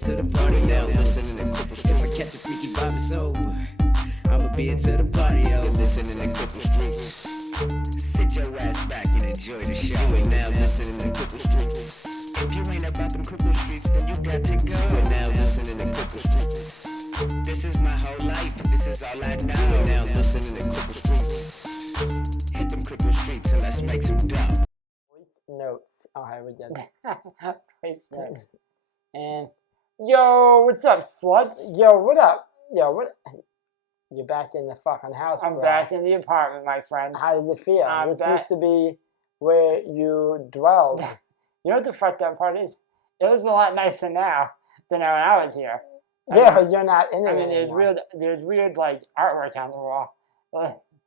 to the party now. Listening to Cripple Streets. If I catch a freaky vibe, it's over. I'ma be to the party, yo. Listening to Cripple Streets. Sit your ass back and enjoy the show. You are now listening to Cripple Streets. If you ain't about them Cripple Streets, then you got to go. You are now listening to Cripple Streets. This is my whole life. This is all I know. You are now listening to Cripple Streets. Hit them Cripple Streets and let's make some dough. Voice notes. Oh, here we go. Voice notes. And yo, what's up, sluts? Yo, what up? Yo, what? You're back in the fucking house, I'm bro. back in the apartment, my friend. How does it feel? I'm This back. used to be where you dwelled. You know what the fucked up part is? It was a lot nicer now than when I was here. Yeah, because you're not in it I mean, anymore. there's weird like artwork on the wall.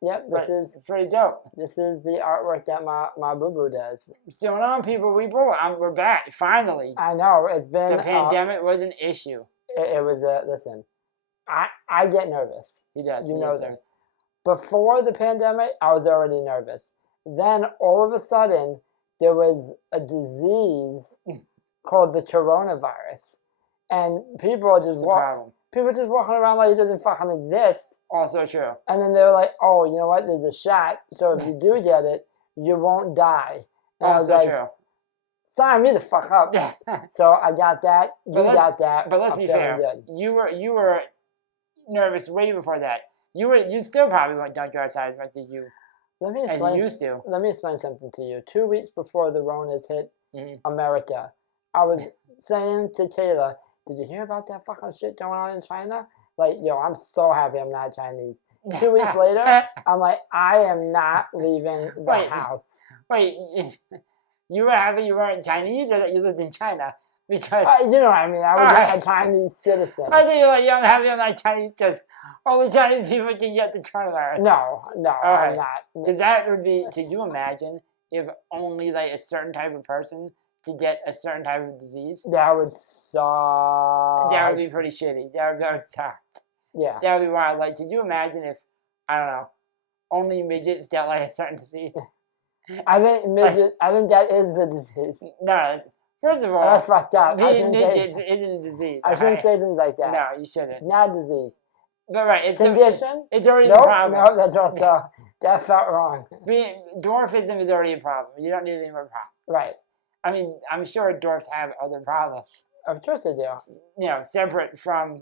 Yep, It's pretty dope. this is the artwork that my boo boo does. What's going on, people? We're back finally. I know it's been The pandemic was an issue. It was listen. I get nervous. He does. You know this. Before the pandemic, I was already nervous. Then all of a sudden, there was a disease called the coronavirus, and people are just walking around like it doesn't fucking exist. Also true. And then they were like, "Oh, you know what? There's a shot, so if you do get it, you won't die." And I was Also like, true. "Sign me the fuck up." So I got that. You got that. But let's I'm be feeling fair. good. You were nervous way before that. You still probably don't go outside as much as you used to. Let me explain something to you. 2 weeks before the Ronas hit Mm-hmm. America, I was saying to Kayla, "Did you hear about that fucking shit going on in China? Like, yo, I'm so happy I'm not Chinese." 2 weeks later, I'm like, I am not leaving the house. Wait, you were happy you weren't Chinese or that you lived in China? Because You know what I mean? I was a Chinese citizen. I think you're like, I'm happy I'm not Chinese because only Chinese people can get the coronavirus. No, I'm not. Because that would be, could you imagine if only like a certain type of person could get a certain type of disease? That would suck. That would be pretty shitty. That would suck. Yeah. That would be wild. Like, could you imagine if, I don't know, only midgets get like a certain disease? I think that is the disease. No, first of all, that's fucked up. Being midget isn't a disease. I shouldn't say things like that. No, you shouldn't. Not a disease. But right, it's condition. It's already nope, a problem. No, that's also that felt wrong. Dwarfism is already a problem. You don't need any more problems. Right. I mean, I'm sure dwarfs have other problems. Of course they do. You know, separate from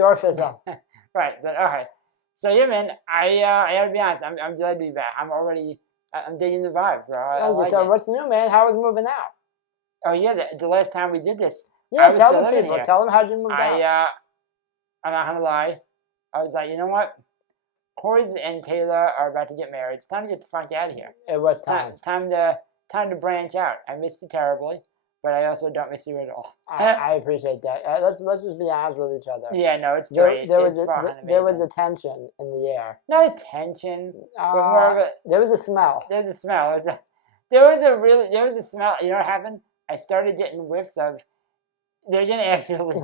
dwarfism. Right. But okay. So yeah, man, I gotta be honest. I'm glad to be back. I'm digging the vibe, bro. I like so it. what's new, man? How was moving out? Oh yeah, the last time we did this. Yeah, tell the people. Tell them how'd you move out. I'm not gonna lie. I was like, you know what? Corey and Taylor are about to get married. It's time to get the fuck out of here. It was time. It's time to branch out. I missed you terribly, but I also don't miss you at all. I appreciate that. Let's just be honest with each other. Yeah, no, it's great. There was a tension in the air. Not a tension, but more of a. There was a smell. There's a smell. There was a smell. You know what happened? I started getting whiffs of. They're gonna ask you to leave.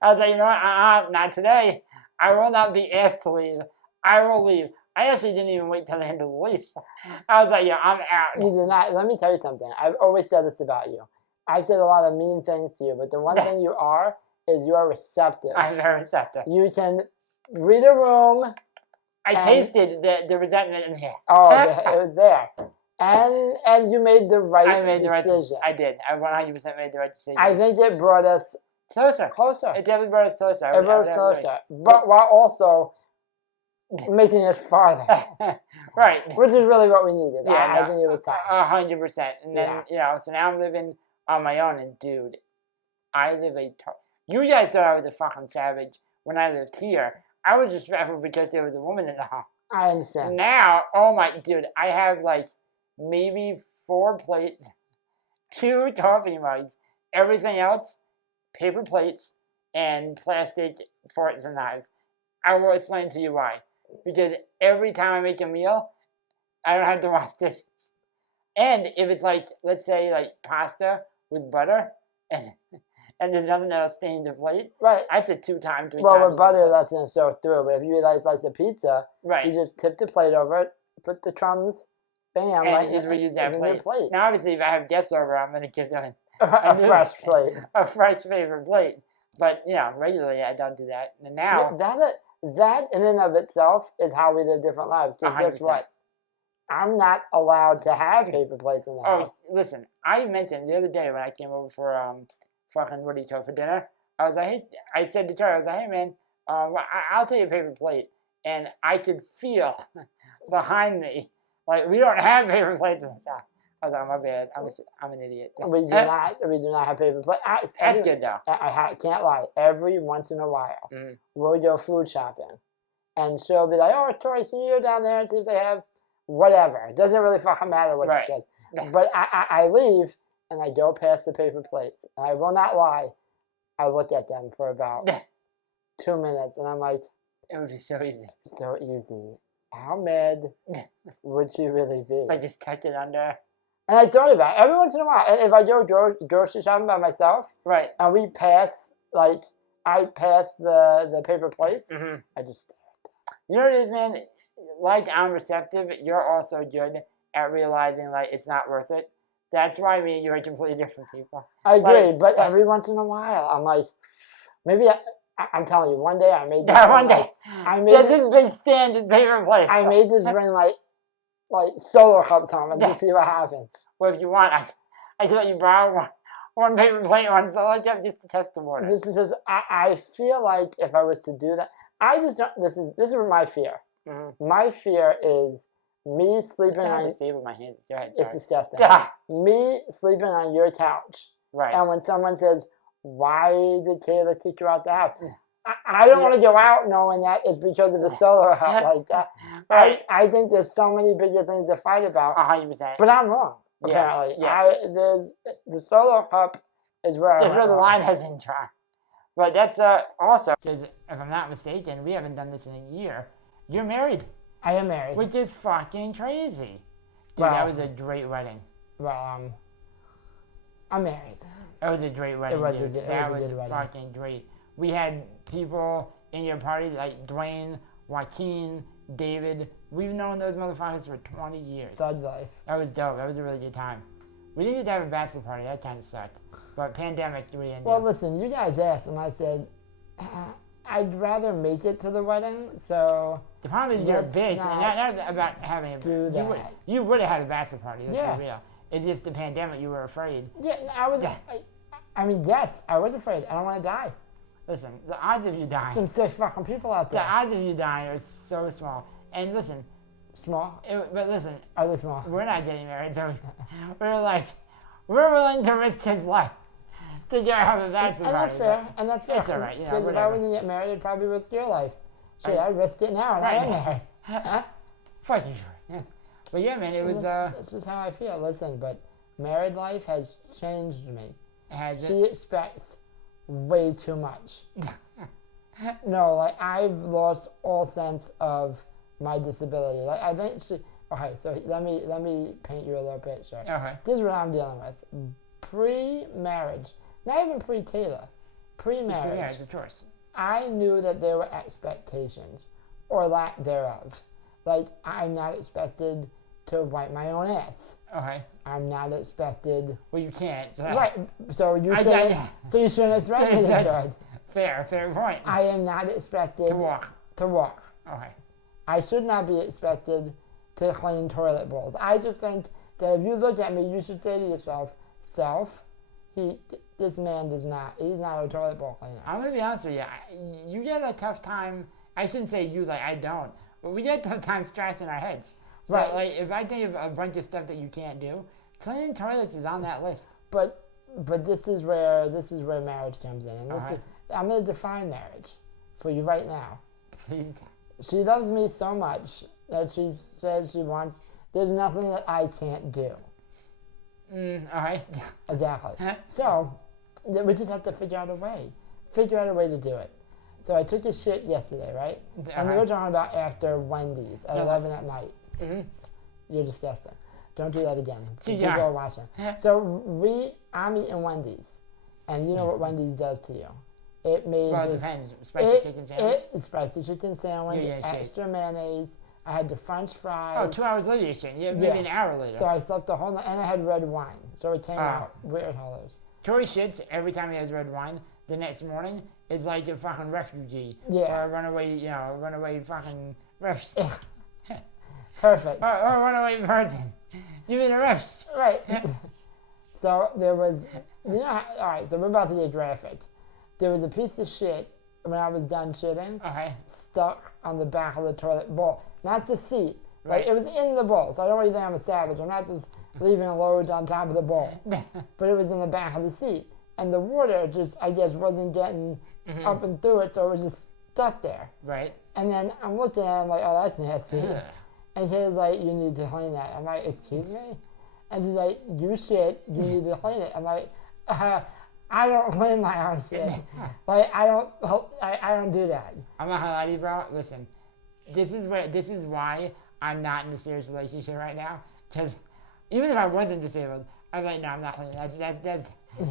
I was like, you know what? Not today. I will not be asked to leave. I will leave. I actually didn't even wait till the end of the lease. I was like, yeah, I'm out. You did not. Let me tell you something. I've always said this about you. I've said a lot of mean things to you, but the one thing you are is you are receptive. I'm very receptive. You can read a room. I tasted the resentment in here. Oh, it was there. And you made the right decision. I made the right decision. I did. I 100% made the right decision. I think it brought us closer. It definitely brought us closer. It brought us closer. But while also making us farther. Right. Which is really what we needed. Yeah, I think it was time. 100%. And then, so now I'm living on my own. And, dude, I live you guys thought I was a fucking savage when I lived here. I was respectful because there was a woman in the house. I understand. Now, oh my, dude, I have like maybe 4 plates, 2 coffee mugs, everything else, paper plates, and plastic forks and knives. I will explain to you why. Because every time I make a meal, I don't have to wash dishes. And if it's like, let's say like pasta with butter, and there's nothing that'll stain the plate, right? That's a 2 times, 3 times. Well, with butter, that's gonna soak through. But if you like slice a pizza, right, you just tip the plate over it, put the crumbs, bam, and just reuse that plate. Now, obviously, if I have guests over, I'm gonna give them A fresh plate. A fresh paper plate. But, regularly I don't do that. And now... That in and of itself is how we live different lives. Because guess 100%. what? I'm not allowed to have paper plates in the house. Listen, I mentioned the other day when I came over for fucking what do you call it, for dinner, I was like, hey, I said to Charlie, I was like, hey man, I'll take a paper plate, and I could feel behind me like we don't have paper plates in the house. I was like, my bad, I'm an idiot. We do not have paper plates. That's good though. I can't lie. Every once in a while, we'll go food shopping, and she'll be like, oh, Tori, can you go down there and see if they have whatever? It doesn't really fucking matter what she says. But I leave and I go past the paper plates, and I will not lie. I look at them for about 2 minutes, and I'm like, it would be so easy. So easy. How mad would she really be? I just tucked it under. And I thought about it every once in a while. And if I go grocery shopping by myself, right, and we pass, like, I pass the paper plates, I just stare at them. You know what it is, man? Like I'm receptive, you're also good at realizing, like, it's not worth it. That's why me and you are completely different people. I agree, but every once in a while, I'm like, maybe I'm telling you, one day I made this. One day. I made this big standard paper plate. I may just bring like solo cups home and just see what happens. Well, if you want, I can let you borrow one paper plate, one solo cup, just to test the water. Just because I feel like if I was to do that, I just don't. This is my fear. My fear is me sleeping on. My hands. Go ahead. It's disgusting. Me sleeping on your couch. Right. And when someone says, "Why did Kayla kick you out the house?" I don't want to go out knowing that it's because of a solo cup like that. Right. I think there's so many bigger things to fight about. 100%. But I'm wrong. Apparently, there's the solo cup is where that's where the line has been drawn. But that's also because if I'm not mistaken, we haven't done this in a year. You're married. I am married. Which is fucking crazy. Dude, well, that was a great wedding. Well, I'm married. It was a great wedding. It was a good wedding. Fucking great. We had people in your party like Dwayne, Joaquin, David. We've known those motherfuckers for 20 years. Thug life. That was dope. That was a really good time. We didn't get to have a bachelor party. That kind of sucked. But pandemic, we didn't. Well, listen, you guys asked, and I said, I'd rather make it to the wedding, so... The problem is you're a bitch, and not about having a... Do that. You would have had a bachelor party, that's for real. It's just the pandemic, you were afraid. Yeah, I was... I mean, yes, I was afraid. I don't want to die. Listen, the odds of you dying... Some sick fucking people out there. The odds of you dying are so small. And listen... Small? But listen... Are they small? We're not getting married, so we're willing to risk his life to go have a bachelor party. And that's fair. It's all right, Because if I wasn't get married, I'd probably risk your life. Shit, I'd risk it now, and I am married. Fuck you, yeah. But yeah, man, it was... This is how I feel. Listen, but married life has changed me. Has it? She expects way too much. No, like, I've lost all sense of my disability. Like, I think she... Okay, so let me paint you a little picture. Okay. This is what I'm dealing with. Pre-marriage, not even pre-Kayla, pre-marriage, of course. I knew that there were expectations, or lack thereof. Like, I'm not expected to wipe my own ass. Okay. I'm not expected... Well, you can't. So right. So you shouldn't expect me to do it. Fair point. I am not expected... To walk. Okay. I should not be expected to clean toilet bowls. I just think that if you look at me, you should say to yourself, this man he's not a toilet bowl cleaner. I'm going to be honest with you. You get a tough time, I shouldn't say you, like I don't, but we get a tough time scratching our heads. So, right. Like, if I think of a bunch of stuff that you can't do, cleaning toilets is on that list. But this is where marriage comes in. And I'm going to define marriage for you right now. She loves me so much that she says there's nothing that I can't do. Alright. Exactly. So, we just have to figure out a way to do it. So I took a shit yesterday, right? And we were talking about after Wendy's at 11 at night. Mm-hmm. You're disgusting. Don't do that again. People are watching. So I'm eating Wendy's. And you know what Wendy's does to you. It made it depends. Spicy chicken sandwich? Spicy chicken sandwich, extra mayonnaise, I had the French fries. Oh, 2 hours later you shit. Yeah, maybe an hour later. So I slept the whole night, and I had red wine. So it came out weird colors. Tori shits every time he has red wine. The next morning is like a fucking refugee. Yeah. Or a runaway fucking refugee. Perfect. Or a runaway person. You mean a refugee? Right. So there was, all right, so we're about to get graphic. There was a piece of shit when I was done shitting stuck on the back of the toilet bowl. Not the seat. Right. Like, it was in the bowl, so I don't really think I'm a savage. I'm not just leaving loads on top of the bowl. But it was in the back of the seat. And the water just, I guess, wasn't getting up and through it, so it was just stuck there. Right. And then I'm looking at it, I'm like, oh, that's nasty. And she's like, you need to clean that. I'm like, excuse me? And she's like, you shit, you need to clean it. I'm like, I don't clean my own shit. Like, I don't do that. I'm not gonna lie to you, bro. Listen, this is why I'm not in a serious relationship right now. Because even if I wasn't disabled, I'm like, no, I'm not cleaning.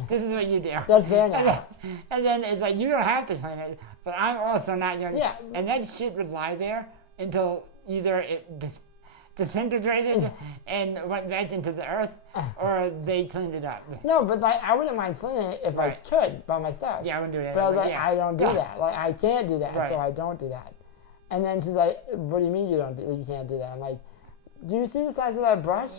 This is what you do. That's fair enough. And then it's like, you don't have to clean it, but I'm also not gonna. Yeah. And that shit would lie there until either it disintegrated and went back into the earth, or they cleaned it up. No, but like, I wouldn't mind cleaning it if I could by myself. Yeah, I wouldn't do that. But I was like, I don't do that. Like, I can't do that, so I don't do that. And then she's like, what do you mean you can't do that? I'm like, do you see the size of that brush?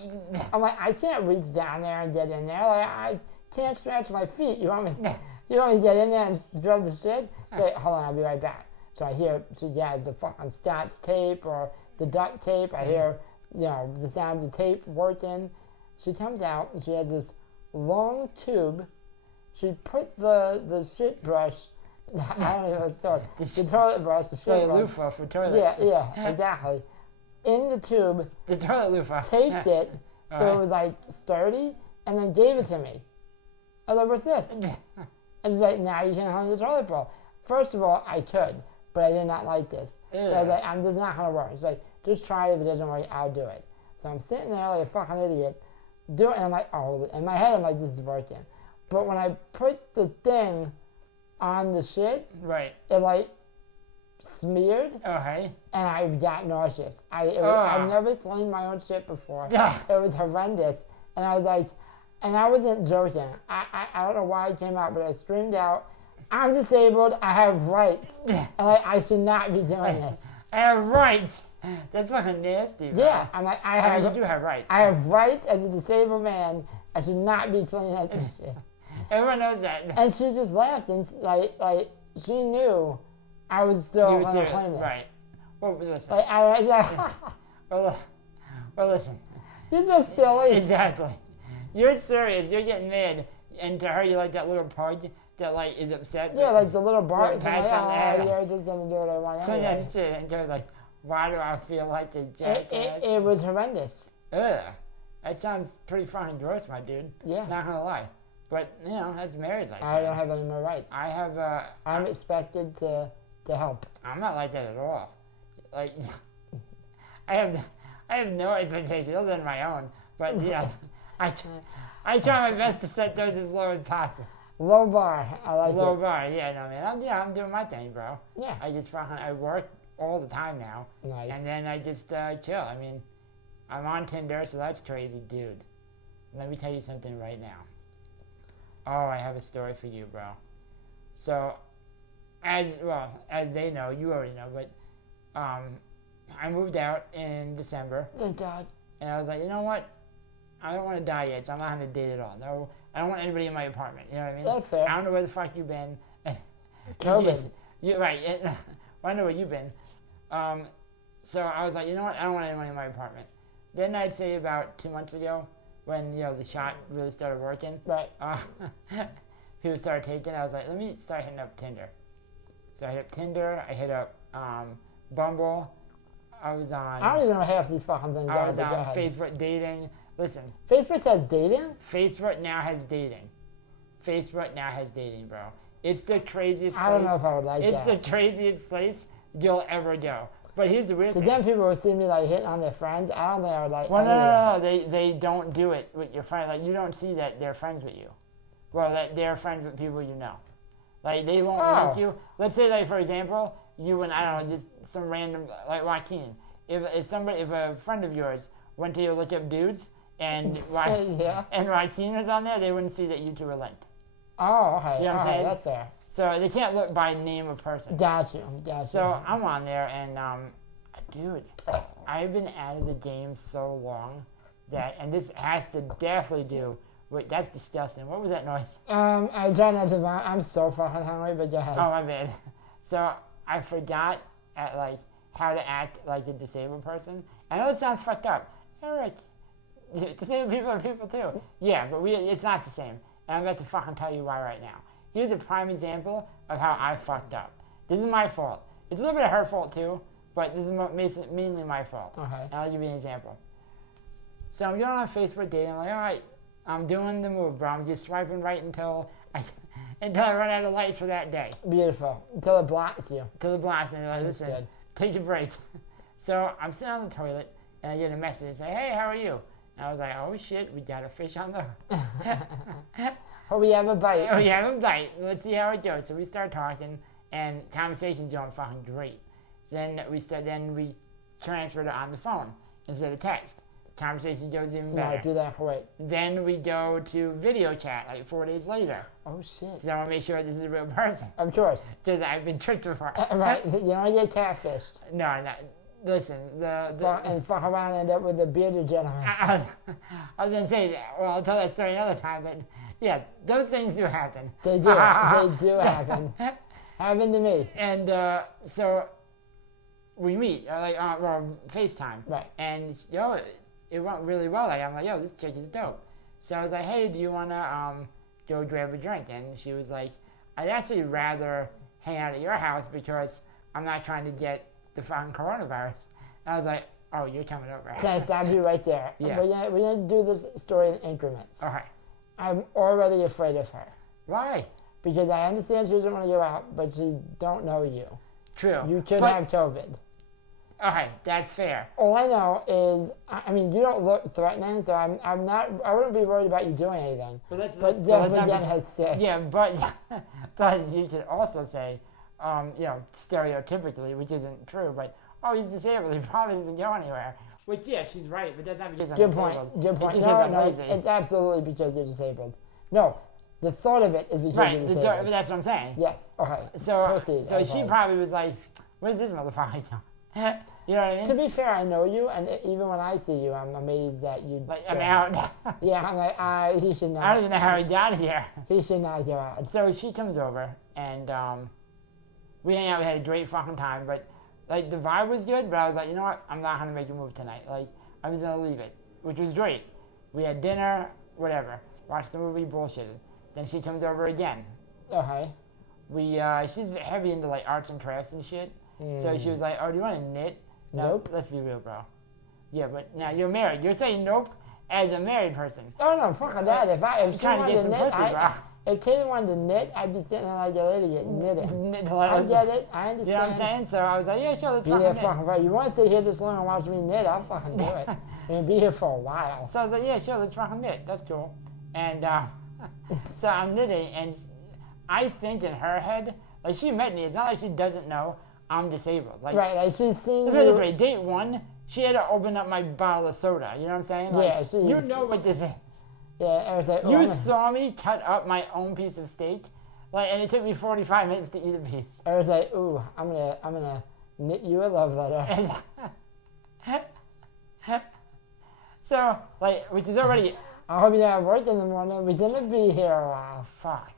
I'm like, I can't reach down there and get in there. Like, I can't scratch my feet. You want me to get in there and scrub the shit? So like, hold on, I'll be right back. So I hear she has the fucking Scotch tape or the duct tape. I hear, the sounds of tape working. She comes out and she has this long tube. She put the shit brush, I don't know what it's called, the toilet brush, the shit brush. loofah for toilets. Yeah, exactly. In the tube, the toilet loofah. Taped it so it was like sturdy, and then gave it to me. I was like, what's this? And she's like, now you can hang the toilet bowl. First of all, I could, but I did not like this. So I was like, this is not going to work. She's like, just try it. If it doesn't work, I'll do it. So I'm sitting there like a fucking idiot, and I'm like, oh, in my head, I'm like, this is working. But when I put the thing on the shit, it like smeared, and I got nauseous. I've never cleaned my own shit before. It was horrendous. And I was like, and I wasn't joking. I don't know why it came out, but I screamed out, I'm disabled, I have rights. And like, I should not be doing this. I have rights. That's fucking nasty, bro. Yeah, I'm like, you do have rights. I have rights as a disabled man. I should not be cleaning up this shit. Everyone knows that. And she just laughed and like she knew I was still going to clean this. Right. Well, listen. Like, well, listen. You're just silly. Exactly. You're serious. You're getting mad. And to her, you're like that little pug that like is upset. Yeah, like the little Bart. Yeah, you're just going to do what I want so anyway. that shit. And Joe's like, why do I feel like a jackass? It was horrendous. Ugh. That sounds pretty fucking gross, my dude. Yeah. Not gonna lie. But, that's married like I don't have any more rights. I have, I'm expected to help. I'm not like that at all. Like, I have no expectations other than my own. But, yeah, I try my best to set those as low as possible. Low bar. I like Low bar, yeah, no, man. I'm doing my thing, bro. Yeah. I work all the time now. Nice. And then I just chill. I mean, I'm on Tinder, so that's crazy, dude. Let me tell you something right now. Oh, I have a story for you, bro. So, as they know, you already know, but I moved out in December. Thank God. And I was like, you know what? I don't want to die yet, so I'm not going to date at all. No, I don't want anybody in my apartment. You know what I mean? That's fair. I don't know where the fuck you've been. COVID. You're right. I know where you've been. So I was like, you know what? I don't want anyone in my apartment. Then I'd say about 2 months ago, when the shot really started working, right? People started taking. I was like, let me start hitting up Tinder. So I hit up Tinder. I hit up Bumble. I was on. I don't even know half these fucking things. I was on Facebook dating. Listen. Facebook has dating? Facebook now has dating. Facebook now has dating, bro. It's the craziest place. I don't know if I would like that. It's the craziest place you'll ever go. But here's the weird thing. Because then people will see me like hitting on their friends. I don't think I would like. Well, no. They don't do it with your friends. Like, you don't see that they're friends with you. Well, that they're friends with people you know. Like, they won't like you. Let's say, like, for example, you and, I don't know, just some random, like Joaquin. if a friend of yours went to look up dudes and Yeah. and Joaquin was on there, they wouldn't see that you two were linked. Oh, okay. You know what I'm All right, saying? that's fair. So they can't look by name of person. Got you. So I'm on there, and dude, I've been out of the game so long and this has to definitely do. Wait, that's disgusting. What was that noise? I try not to. I'm so fucking hungry, but go ahead. Oh, my bad. So I forgot how to act like a disabled person. I know it sounds fucked up, Eric. Disabled people are people too. Yeah, but it's not the same. And I'm about to fucking tell you why right now. Here's a prime example of how I fucked up. This is my fault. It's a little bit of her fault too, but this is mainly my fault. Okay. And I'll give you an example. So I'm going on Facebook dating. I'm like, all right, I'm doing the move, bro. I'm just swiping right until I run out of lights for that day. Beautiful. Until it blocks you. Until it blocks me. Like, listen, Understood. take a break. So I'm sitting on the toilet, and I get a message. Say, hey, how are you? And I was like, oh shit, we got a fish on the hook. Oh, we have a bite. Oh, we have a bite. Let's see how it goes. So we start talking, and conversation's going fucking great. Then we transferred it on the phone instead of text. Conversation goes even better. Do that. Wait. Then we go to video chat like 4 days later. Oh shit. Because I want to make sure this is a real person. Of course. Because I've been tricked before. Right. You don't get catfished. No. Listen, And fuck around and end up with a bearded gentleman. I was going to say that. Well, I'll tell that story another time, but yeah, those things do happen. They do. They do happen. Happened to me. And so we meet, FaceTime. Right. And, it went really well. I'm like, this chick is dope. So I was like, hey, do you want to go grab a drink? And she was like, I'd actually rather hang out at your house because I'm not trying to get the fucking coronavirus. And I was like, oh, you're coming over. Can I stop you right there? Yeah. We're going to do this story in increments. Okay. I'm already afraid of her. Why? Because I understand she doesn't want to go out, but she don't know you. True. You could have COVID. Okay, that's fair. All I know is, you don't look threatening, so I wouldn't be worried about you doing anything. But definitely get her sick. Yeah, but you could also say, stereotypically, which isn't true, but, he's disabled, he probably doesn't go anywhere. Which, yeah, she's right, but that's not because I'm disabled. Good point. It's just I'm No, lazy. it's absolutely because you're disabled. No, the thought of it is because you're disabled. But that's what I'm saying. Yes, okay. So Proceed. she probably was like, where's this motherfucker doing? You know what I mean? To be fair, I know you, and even when I see you, I'm amazed that you. I'm out. Yeah, I'm like, he should not. I don't even know how he got here. He should not go out. So she comes over, and we hang out. We had a great fucking time, but the vibe was good. But I was like, you know what? I'm not gonna make a move tonight. I'm just gonna leave it, which was great. We had dinner, whatever. Watched the movie, bullshitted. Then she comes over again. Okay. She's heavy into arts and crafts and shit. So she was like, oh, do you want to knit? No, Nope. Let's be real, bro. Yeah, but now you're married. You're saying nope as a married person. Oh no, fuck that. If she trying to wanted get some knit, pussy, bro. if Katie wanted to knit, I'd be sitting there like an idiot knitting. I get it. I understand. You know what I'm saying? So I was like, yeah, sure, let's Be there fucking fucking right. You want to stay here this long and watch me knit? I'll fucking do it. Be here for a while. So I was like, yeah, sure, let's fucking knit. That's cool. And so I'm knitting, and I think in her head, she met me. It's not like she doesn't know I'm disabled. Right, she's seen let's put it this way. Date one, she had to open up my bottle of soda. You know what I'm saying? You know what this is. Yeah, I was like, you saw me cut up my own piece of steak, and it took me 45 minutes to eat a piece. I was like, ooh, I'm gonna knit you a love letter. So, which is already. I hope you're not working in the morning. We're gonna be here a while. Fuck.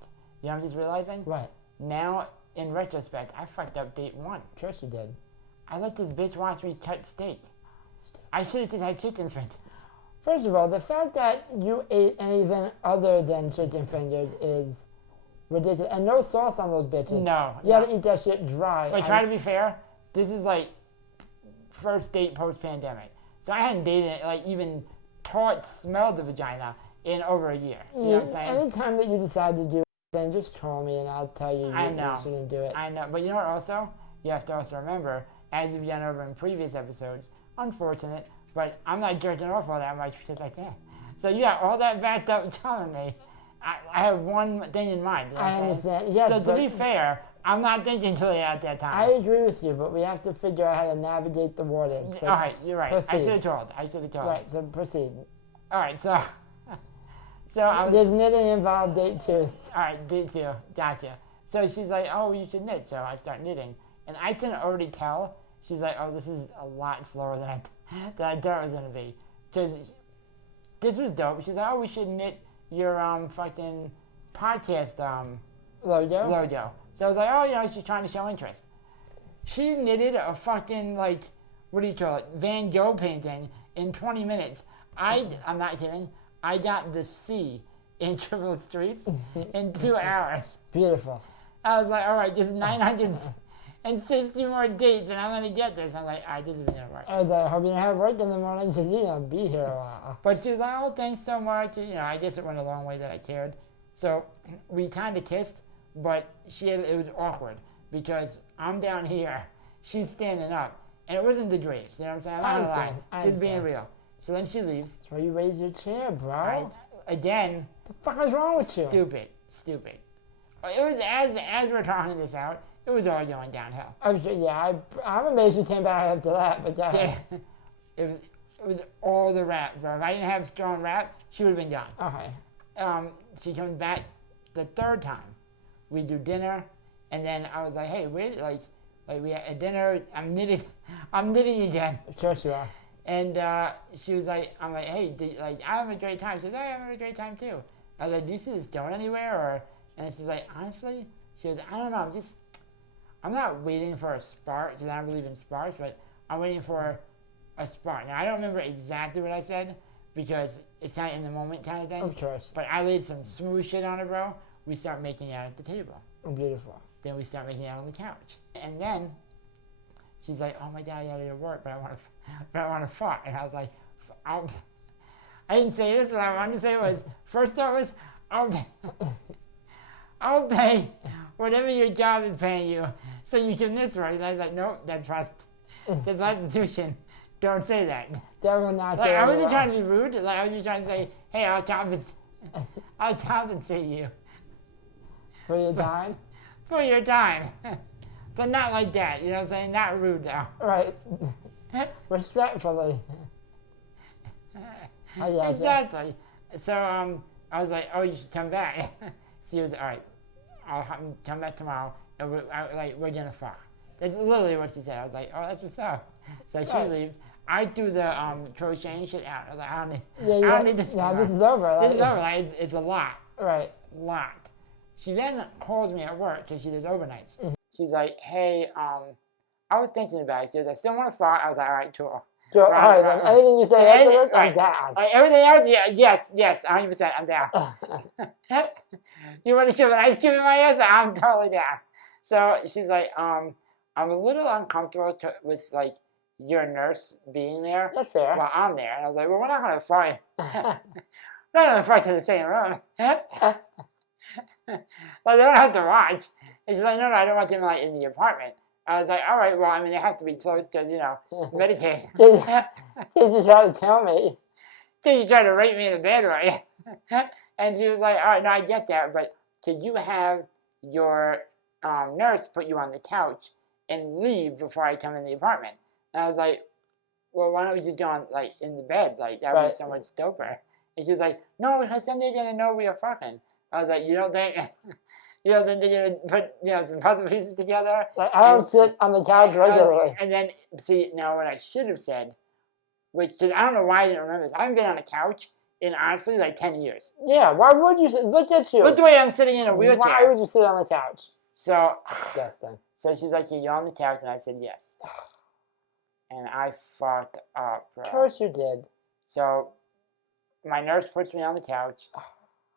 You know what I'm just realizing? What? Now, in retrospect, I fucked up date one. Of course you did. I let this bitch watch me cut steak. I should have just had chicken fingers. First of all, the fact that you ate anything other than chicken fingers is ridiculous. And no sauce on those bitches. No. You gotta eat that shit dry. Try to be fair. This is first date post-pandemic. So I hadn't dated, even smelled the vagina in over a year. You know what I'm saying? Anytime that you decide to do it, then just call me and I'll tell you you shouldn't do it. I know. But you know what also? You have to also remember, as we've gone over in previous episodes, unfortunate, but I'm not jerking off all that much because I can't. So you got all that backed up telling me, I have one thing in mind. You know I what I'm saying? understand. Yes, So to but be fair, I'm not thinking clearly at that time. I agree with you, but we have to figure out how to navigate the waters. All right, you're right. I proceed. should have told. I should have told. Right, so proceed. All right, so I was. There's knitting involved, date 2. All right, did too. Gotcha. So she's like, oh, you should knit. So I start knitting, and I can already tell. She's like, oh, this is a lot slower than I thought it was gonna be, because this was dope. She's like, oh, we should knit your fucking podcast logo. So I was like, oh, you know, she's trying to show interest. She knitted a fucking, like, what do you call it, Van Gogh painting in 20 minutes. I'm not kidding. I got the C in Triple Streets in 2 hours. Beautiful. I was like, all right, just 960 more dates, and I'm going to get this. I'm like, all right, this is going to work. I was like, I hope you don't have work in the morning because you're going to be here a while. But she was like, oh, thanks so much. You know, I guess it went a long way that I cared. So we kind of kissed, but it was awkward because I'm down here, she's standing up, and it wasn't the drapes. You know what I'm saying? I'm not going to lie. Just being real. So then she leaves. That's why you raise your chair, bro. Again. The fuck is wrong with you? Stupid. It was as we're talking this out, it was all going downhill. I'm amazed you came back after that, but yeah. It was all the rap, bro. If I didn't have strong rap, she would have been gone. Okay. She comes back the 3rd time. We do dinner, and then I was like, hey, like we had a dinner. I'm knitting again. Of course you are. And she was like, I'm like, hey, I have a great time. She goes, hey, I'm having a great time too. I was like, do you see this going anywhere? And she's like, honestly, she goes, I don't know, I'm not waiting for a spark, because I don't believe in sparks, but I'm waiting for a spark. Now, I don't remember exactly what I said, because it's not in the moment kind of thing. Of course. But I laid some smooth shit on her, bro. We start making out at the table. Oh, beautiful. Then we start making out on the couch. And then she's like, oh my God, I gotta go to work, but I want to fuck. And I was like, I didn't say this. What I wanted to say was, first thought was, I'll pay whatever your job is paying you, so you can this right. And I was like, nope, that's prostitution. Don't say that. That will not like, I wasn't trying to be rude. Like, I was just trying to say, hey, I'll compensate you. For your time? For your time. But not like that, you know what I'm saying? Not rude, though. Right. Respectfully. Exactly. So, I was like, oh, you should come back. She was, all right, I'll come back tomorrow, and we're gonna fuck. That's literally what she said. I was like, oh, that's what's up. So she leaves. I do the crocheting shit out. I was like, I don't need this. Yeah, this is over. This is over. Like, it's a lot. Right. Lot. She then calls me at work because she does overnights. Mm-hmm. She's like, hey, I was thinking about it. She goes, I still want to fuck. I was like, all right, cool. Sure, all right, then anything you say after this, I'm down. Like, everything else, yes, 100%, I'm down. You want to shove an ice cube in my ass? I'm totally down. So she's like, I'm a little uncomfortable with, like, your nurse being there. That's fair. While I'm there. And I was like, well, we're not going to fight. We're not going to fight in the same room. Like, they don't have to watch. And she's like, no, I don't want them, like, in the apartment. I was like, all right, well, I mean, they have to be close because, you know, Medicaid. She's just trying to tell me. So you try to rape me in the bed, right? And she was like, all right, no, I get that, but could you have your nurse put you on the couch and leave before I come in the apartment? And I was like, well, why don't we just go on, like, in the bed? Like, that would be so much doper. And she was like, no, because then they're going to know we are fucking. I was like, you don't think... You know, then they're going to put, you know, some puzzle pieces together. Like, I don't sit on the couch regularly. And then, see, now what I should have said, which, cause I don't know why I didn't remember this. I haven't been on a couch in, honestly, like 10 years. Yeah, why would you sit? Look at you. Look the way I'm sitting in a wheelchair. Why would you sit on the couch? So, Disgusting. So she's like, you're on the couch, and I said yes. And I fucked up, bro. Of course you did. So, my nurse puts me on the couch.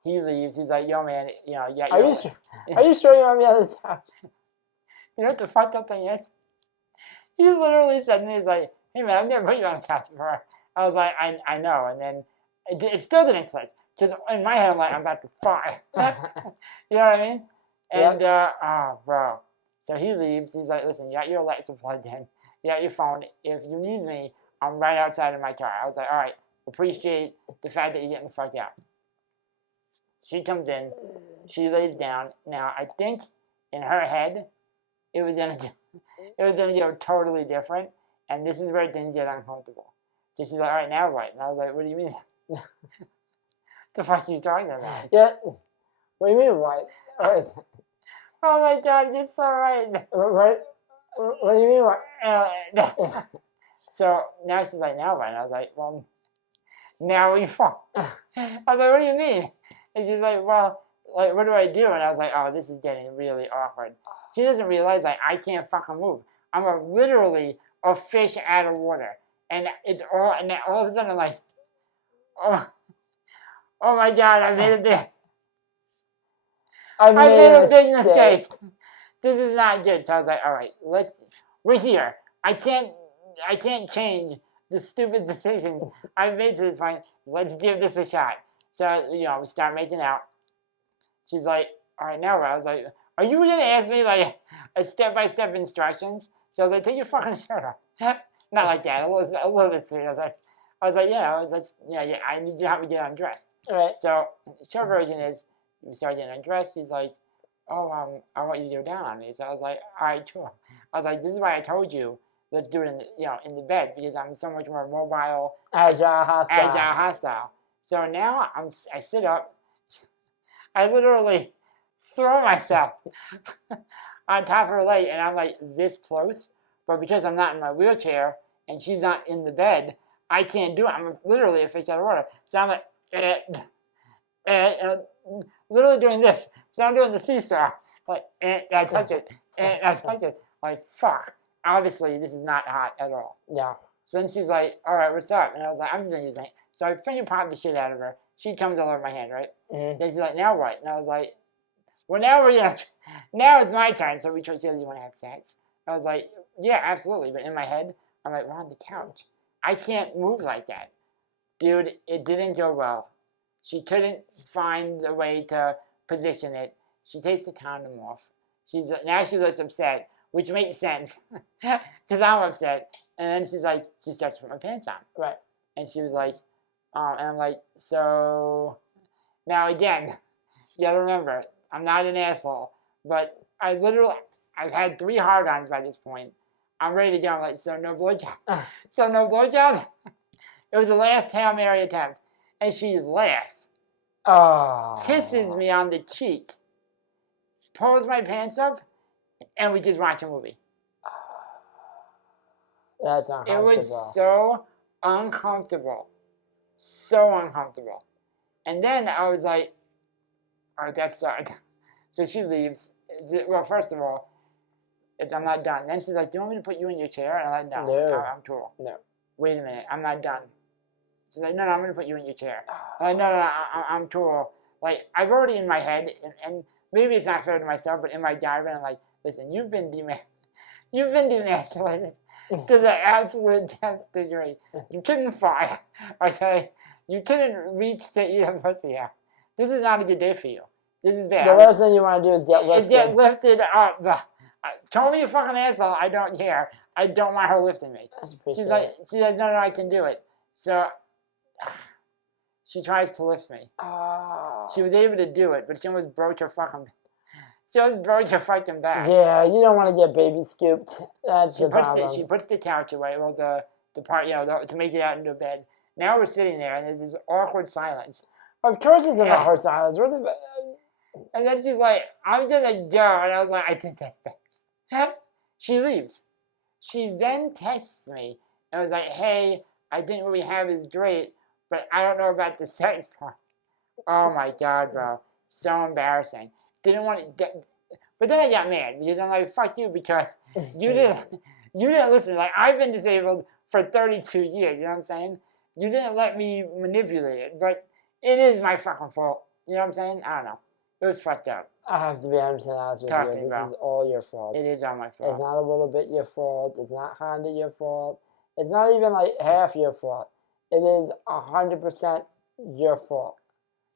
He leaves. He's like, yo, man, you know, yeah. Are you sure you're on the other couch? You know what the fucked up thing is? He literally said to me, he's like, hey, man, I've never put you on the couch before. I was like, I know. And then it still didn't click. Because in my head, I'm like, I'm about to fly. You know what I mean? And, bro. So he leaves. He's like, listen, you got your lights plugged in. You got your phone. If you need me, I'm right outside of my car. I was like, all right, appreciate the fact that you're getting the fuck out. She comes in. She lays down. Now, I think in her head, it was gonna go totally different. And this is where things get uncomfortable. So she's like, all right, now what? And I was like, what do you mean? The fuck are you talking about? Yeah. What do you mean, what? Right. Oh my God, you're so right. What do you mean, what? So now she's like, now what? And I was like, well, now we fuck. I was like, what do you mean? And she's like, well, like, what do I do? And I was like, oh, this is getting really awkward. She doesn't realize, like, I can't fucking move. I'm literally a fish out of water. And it's all, and then all of a sudden I'm like, oh my God, I made a big mistake. This is not good. So I was like, all right, we're here. I can't change the stupid decisions I've made to this point. Let's give this a shot. So, we start making out. She's like, all right, now what? I was like, are you going to ask me, like, a step-by-step instructions? So I was like, take your fucking shirt off. Not like that. A little bit sweet. I was like, I need you to help me get undressed. All right. So the short version is, we started getting undressed. She's like, oh, I want you to go down on me. So I was like, all right, sure. I was like, this is why I told you, let's do it in the bed, because I'm so much more mobile, Agile, hostile. So now I sit up. I literally throw myself on top of her leg, and I'm like this close. But because I'm not in my wheelchair and she's not in the bed, I can't do it. I'm literally a fish out of water. So I'm like, literally doing this. So I'm doing the seesaw. Like, I touch it, and I touch it. Like, fuck. Obviously, this is not hot at all. Yeah. So then she's like, all right, what's up? And I was like, I'm just going to use my hand. So I finger pop the shit out of her. She comes all over my hand, right? Mm-hmm. Then she's like, now what? And I was like, well, now now it's my turn. So we chose, you want to have sex? I was like, yeah, absolutely. But in my head, I'm like, we're on the couch. I can't move like that. Dude, it didn't go well. She couldn't find a way to position it. She takes the condom off. Now she looks upset, which makes sense because I'm upset. And then she starts to put my pants on. Right. And she was like, and I'm like, so now again, you gotta remember, I'm not an asshole, but I've had 3 hard-ons by this point. I'm ready to go. I'm like, so no blowjob. So no blowjob? It was the last Hail Mary attempt. And she laughs, kisses me on the cheek, pulls my pants up, and we just watch a movie. That's uncomfortable. It was so uncomfortable. So uncomfortable. And then I was like, all right, that's sad. So she leaves. Well, first of all, I'm not done. Then she's like, do you want me to put you in your chair? And I'm like, no. I'm cool. No. Wait a minute, I'm not done. She's like, no, I'm going to put you in your chair. I'm like, no, I'm cool. Like, I've already in my head, and maybe it's not fair to myself, but in my diary, I'm like, listen, you've been demasculated to the absolute 10th degree. You couldn't fly, okay? You couldn't reach to eat a pussy out. This is not a good day for you. This is bad. The worst thing you want to do is get lifted. Is get lifted up. Call me a fucking asshole. I don't care. I don't want her lifting me. She's like, no, I can do it. So she tries to lift me. She was able to do it, but she almost broke her fucking back. Yeah, you don't want to get baby scooped. That's the problem. She puts the couch away, well, the part, to make it out into bed. Now we're sitting there, and there's this awkward silence. Of course it's an awkward silence. And then she's like, I'm gonna go. And I was like, I think that's bad. She leaves. She then texts me and was like, hey, I think what we have is great, but I don't know about the sex part. Oh my God, bro. So embarrassing. Didn't want to get, but then I got mad because I'm like, fuck you, because you didn't listen. Like, I've been disabled for 32 years, you know what I'm saying? You didn't let me manipulate it, but it is my fucking fault. You know what I'm saying? I don't know. It was fucked up. I have to be honest with you. This is all your fault. It is all my fault. It's not a little bit your fault. It's not Honda your fault. It's not even like half your fault. It is 100% your fault.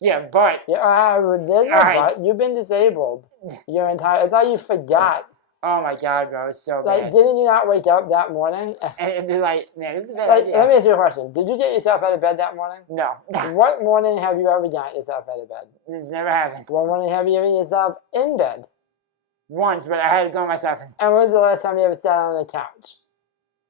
Yeah, but... But you've been disabled your entire... It's like you forgot. Oh my God, bro, it's so Like, bad. didn't you not wake up that morning? And be like, man, this is a bad Like, idea. let me ask you a question. Did you get yourself out of bed that morning? No, What morning have you ever gotten yourself out of bed? this never happened. What morning have you ever gotten yourself in bed? Once, but I had to throw myself in. And when was the last time you ever sat on the couch?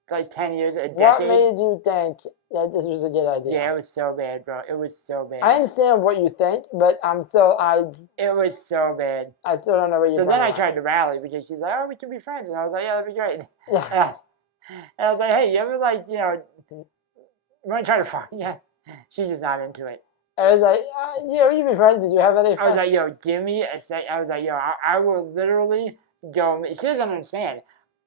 Like 10 years, a What decade. made you think that this was a good idea? Yeah, it was so bad, bro. It was so bad. I understand what you think, but It was so bad. I still don't know what you're So talking then I about. tried to rally because she's like, oh, we can be friends. And I was like, yeah, that'd be great. Yeah. And I was like, hey, you ever like, you know, you want to try to find? Yeah. She's just not into it. I was like, you be friends. Did you have any friends? I was like, yo, give me a sec. I was like, yo, I will literally go. She doesn't understand.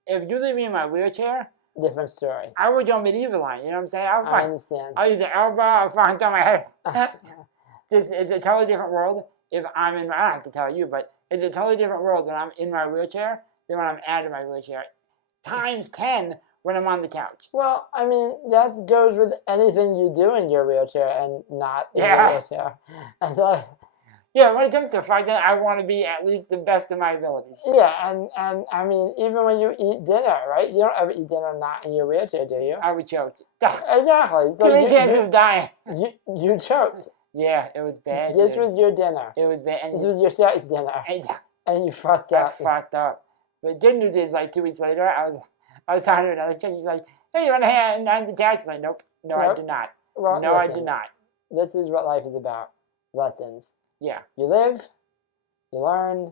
If you leave me in my wheelchair, different story. I would go medieval line. You know what I'm saying? I understand. I'll use the elbow. I'll fucking throw my head. It's a totally different world if I'm in. I don't have to tell you, but it's a totally different world when I'm in my wheelchair than when I'm out of my wheelchair. Times 10 when I'm on the couch. Well, I mean, that goes with anything you do in your wheelchair and not in your Yeah. wheelchair. And like, Yeah, when it comes to fighting, I want to be at least the best of my abilities. yeah, and I mean, even when you eat dinner, right? You don't ever eat dinner not in your wheelchair, do you? I would choke. Exactly. Too many chances of dying. You choked. Yeah, it was bad. This dude. was your dinner. It was bad. This was your sex dinner. And you fucked I up. fucked up. But good news is, like 2 weeks later, I was talking to another chick. She's like, "Hey, you want to hang on the couch?" I'm like, nope, no, I do not. Well, No, I listen, do not. This is what life is about. Lessons. Yeah. You live, you learn,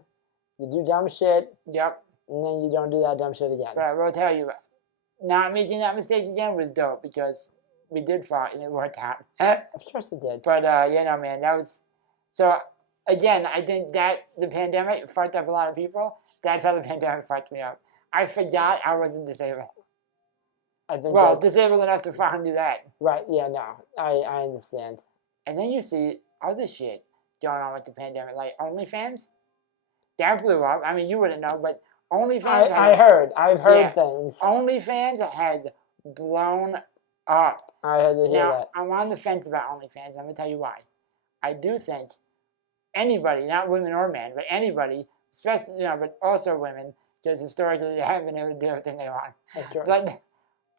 you do dumb shit, Yep. and then you don't do that dumb shit again. But I will tell you, not making that mistake again was dope because we did fight and it worked out. Of course it did. But you know, man, that was so. Again, I think that the pandemic fucked up a lot of people. That's how the pandemic fucked me up. I forgot I wasn't disabled. I think Well, disabled enough to fucking do that. right, yeah, no, I understand. And then you see other shit going on with the pandemic, like OnlyFans. That blew up. I mean, you wouldn't know, but OnlyFans. I've heard things. OnlyFans has blown up. I had to hear Now, that. I'm on the fence about OnlyFans. I'm going to tell you why. I do think anybody, not women or men, but anybody, especially, but also women, because historically they have been able to do everything they want. Of course. But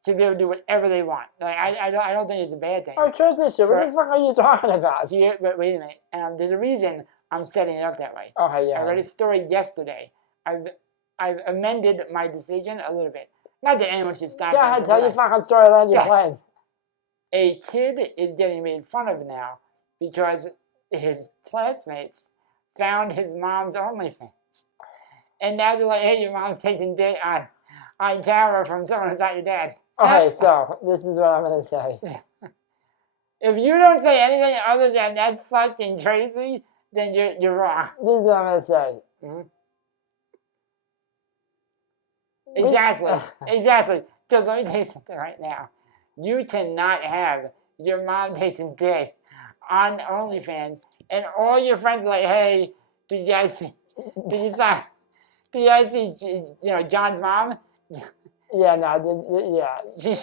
should be able to do whatever they want. Like, I don't think it's a bad thing. Of course they should. What the fuck are you talking about? Here, but wait a minute. There's a reason I'm setting it up that way. Okay, yeah. I read a story yesterday. I've amended my decision a little bit. Not that anyone should stop. Go ahead, tell your fucking story, land your plane. A kid is getting made fun of now because his classmates found his mom's OnlyFans. And now they're like, hey, your mom's taking dick on camera from someone who's not your dad. Okay, so this is what I'm going to say. If you don't say anything other than that's fucking crazy, then you're wrong. This is what I'm going to say. Mm-hmm. Exactly. Exactly. So let me tell you something right now. You cannot have your mom taking dick on OnlyFans, and all your friends are like, "Hey, did you guys see? John's mom? Yeah, no, yeah. She's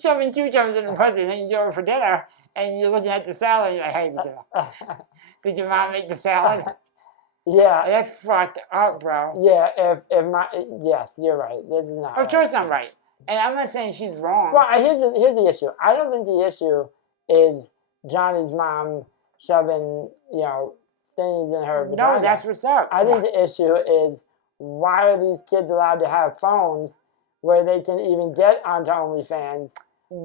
shoving cucumbers in the pussy, and then you go over for dinner, and you're looking at the salad, and you're like, hey, did your mom make the salad? Yeah. That's fucked up, bro. Yeah, yes, you're right. This is not Of right. course I'm right. And I'm not saying she's wrong. Well, here's the issue. I don't think the issue is Johnny's mom shoving, things in her vagina. No, that's what's up. I think the issue is, why are these kids allowed to have phones where they can even get onto OnlyFans?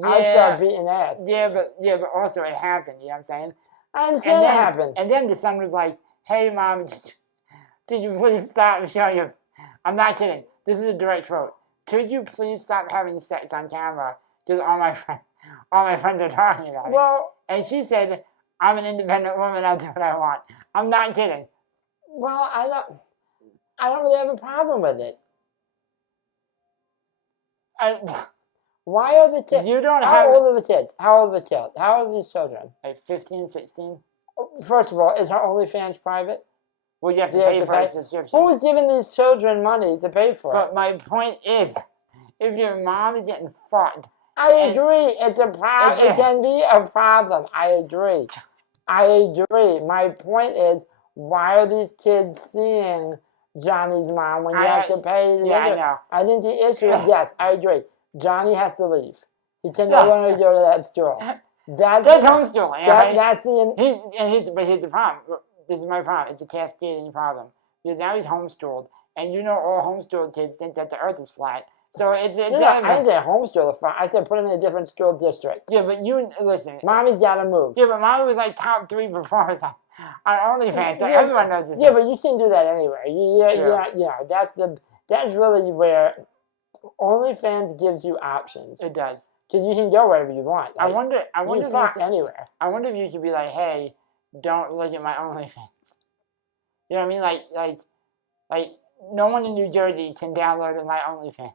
I start beating ass. Yeah, but also it happened. You know what I'm saying? I understand it happened. And then the son was like, "Hey, mom, did you please stop showing your?" I'm not kidding. This is a direct quote. Could you please stop having sex on camera? Because all my friends are talking about it. Well, and she said, "I'm an independent woman. I'll do what I want." I'm not kidding. Well, I don't really have a problem with it. Why are the kids? You don't How old are the kids? How old are these children? Like 15, 16? First of all, is her OnlyFans private? Well, you have to Do you pay have to for a pay? subscription. Who's giving these children money to pay for it? But my point is, if your mom is getting fucked, I agree. It's a problem. It can be a problem. I agree. My point is, why are these kids seeing Johnny's mom when you have to pay. Yeah, I know. I think the issue is, yes, I agree. Johnny has to leave. He can no Yeah. longer go to that store. That's homeschooling. That's the. But here's the problem. This is my problem. It's a cascading problem. Because now he's homeschooled. And you know all homeschooled kids think that the earth is flat. So it's I didn't say homeschool the front. I said put him in a different school district. Yeah, but you, listen. Mommy's got to move. Yeah, but Mommy was like top 3 performers on OnlyFans. So Yeah, everyone knows this. Yeah, but you can do that anywhere. That's really where OnlyFans gives you options. It does. Because you can go wherever you want. Like, I wonder you if fox anywhere. I wonder if you could be like, hey, don't look at my OnlyFans. You know what I mean? Like no one in New Jersey can download my OnlyFans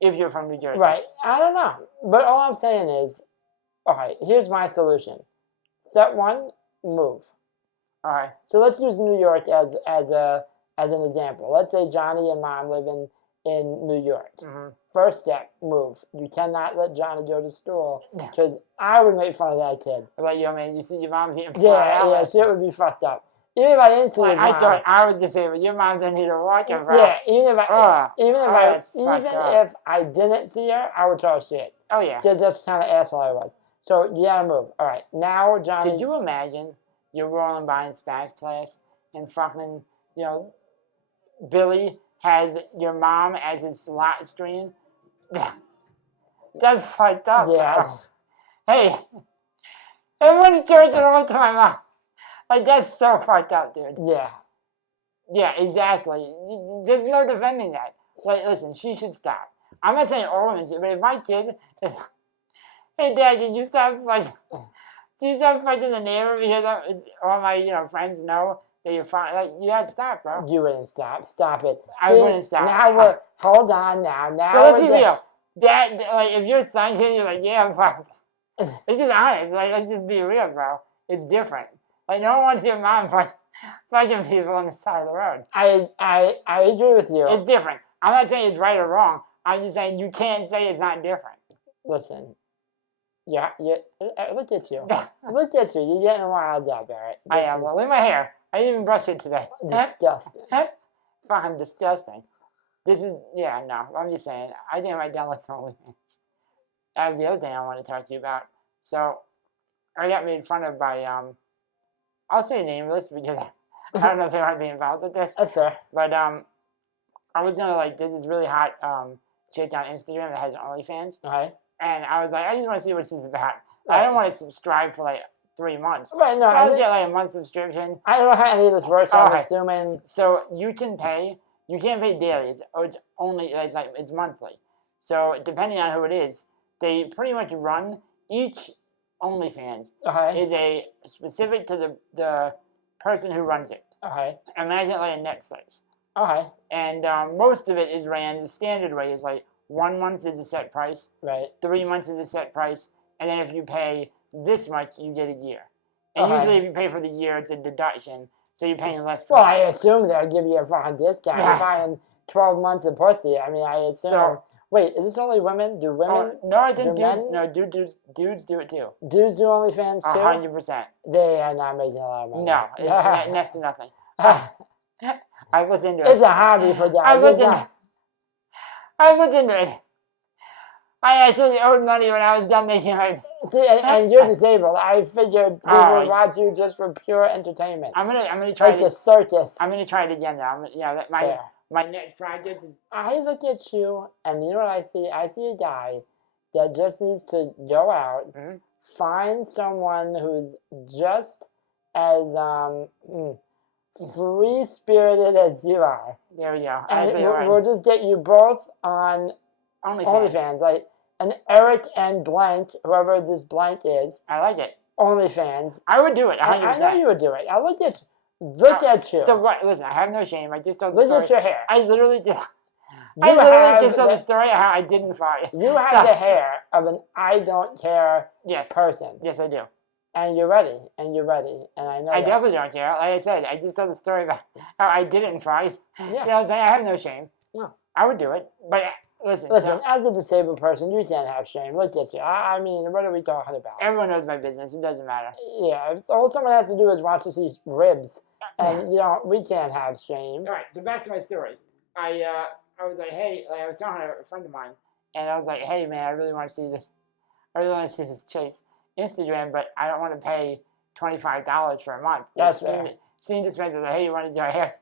if you're from New Jersey. Right. I don't know. But all I'm saying is, all right, here's my solution. Step 1, move. All right. So let's use New York as an example. Let's say Johnny and Mom live in New York. Mm-hmm. First step, move. You cannot let Johnny go to school because I would make fun of that kid. Like, yo, man, you see your mom's eating Yeah, shit would be fucked up. Even if I didn't see his mom. I thought I was just saying, but your mom's in here to watch her, bro. Yeah, even if I didn't see her, I would talk shit. Oh yeah. Because that's the kind of asshole I was. So you gotta move. All right, now Johnny. Could you imagine you're rolling by in Spanish class and fucking, Billy has your mom as his slot screen? That's fucked up. Yeah. Bro. Hey, everyone's charging over to my mom. Like, that's so fucked up, dude. Yeah. Yeah, exactly. There's no defending that. Like, listen, she should stop. I'm not saying all women should, but if my kid is, hey, Dad, did you stop fighting? Did you stop fighting the neighbor because all my, friends know that you're fine? Like, you gotta stop, bro. You wouldn't stop. Stop it. I wouldn't stop. Now hold on now. So let's be real. Dad, like, if your son hit you, like, yeah, I'm fine. It's just honest. Like, let's just be real, bro. It's different. Like, no one wants your mom fighting people on the side of the road. I agree with you. It's different. I'm not saying it's right or wrong. I'm just saying you can't say it's not different. Listen. Yeah, look at you. Look at you. You're getting wild out, Barrett. I am. Well, look at my hair. I didn't even brush it today. Disgusting. Fucking disgusting. This is, no. I'm just saying. I think my dad looks only. That was the other thing I wanted to talk to you about. So, I got made fun of by, I'll say nameless because I don't know if they might be involved with this. That's fair. But, I was gonna, there's this really hot, chick on Instagram that has OnlyFans. Okay. And I was like, I just want to see what she's about. Right. I don't want to subscribe for 3 months. Right, no. I get a month subscription. I don't know how any of this works, so I'm assuming. So you can't pay daily. It's only, it's monthly. So depending on who it is, they pretty much run each OnlyFans is a specific to the person who runs it. Okay. Imagine it like a Netflix. Okay. And most of it is ran, the standard way is 1 month is a set price. Right. 3 months is a set price. And then if you pay this much, you get a year. And usually if you pay for the year, it's a deduction. So you're paying less. Well, I assume they'll give you a fucking discount. Yeah. You're buying 12 months of pussy. I mean, I assume. So, wait, is this only women? Do women? No, I think dudes do it too. Dudes do OnlyFans too? 100%. They are not making a lot of money. No, next to nothing. I looked into it. It's a hobby for guys. I looked into it. I actually owed money when I was done making my... See, and you're disabled. I figured people would watch you just for pure entertainment. I'm gonna try like the circus. I'm gonna try it again now. My next project is... I look at you, and you know what I see? I see a guy that just needs to go out, find someone who's just as free-spirited as you are. There we go. And we'll just get you both on OnlyFans. Like an Eric and blank, whoever this blank is. I like it. OnlyFans. I would do it, 100%. I know you would do it. I look at you. Listen, I have no shame. I just told the story. Look at your hair. I literally just told the story of how I didn't fight. You have the hair of an I don't care person. Yes, I do. And you're ready. And I know I definitely don't care. Like I said, I just told the story about how I didn't fight. Yeah. You know what I'm saying? I have no shame. No. I would do it. But Listen, Listen, as a disabled person, you can't have shame. Look at you. I mean, what are we talking about? everyone knows my business. It doesn't matter. Yeah, all someone has to do is watch us eat ribs, and we can't have shame. All right, so back to my story. I was like, hey, I was talking to a friend of mine, and I was like, hey, man, I really want to see this. I really want to see this Chase Instagram, but I don't want to pay $25 for a month. That's fair. Seeing dispenser, like, hey, you want to do a hair?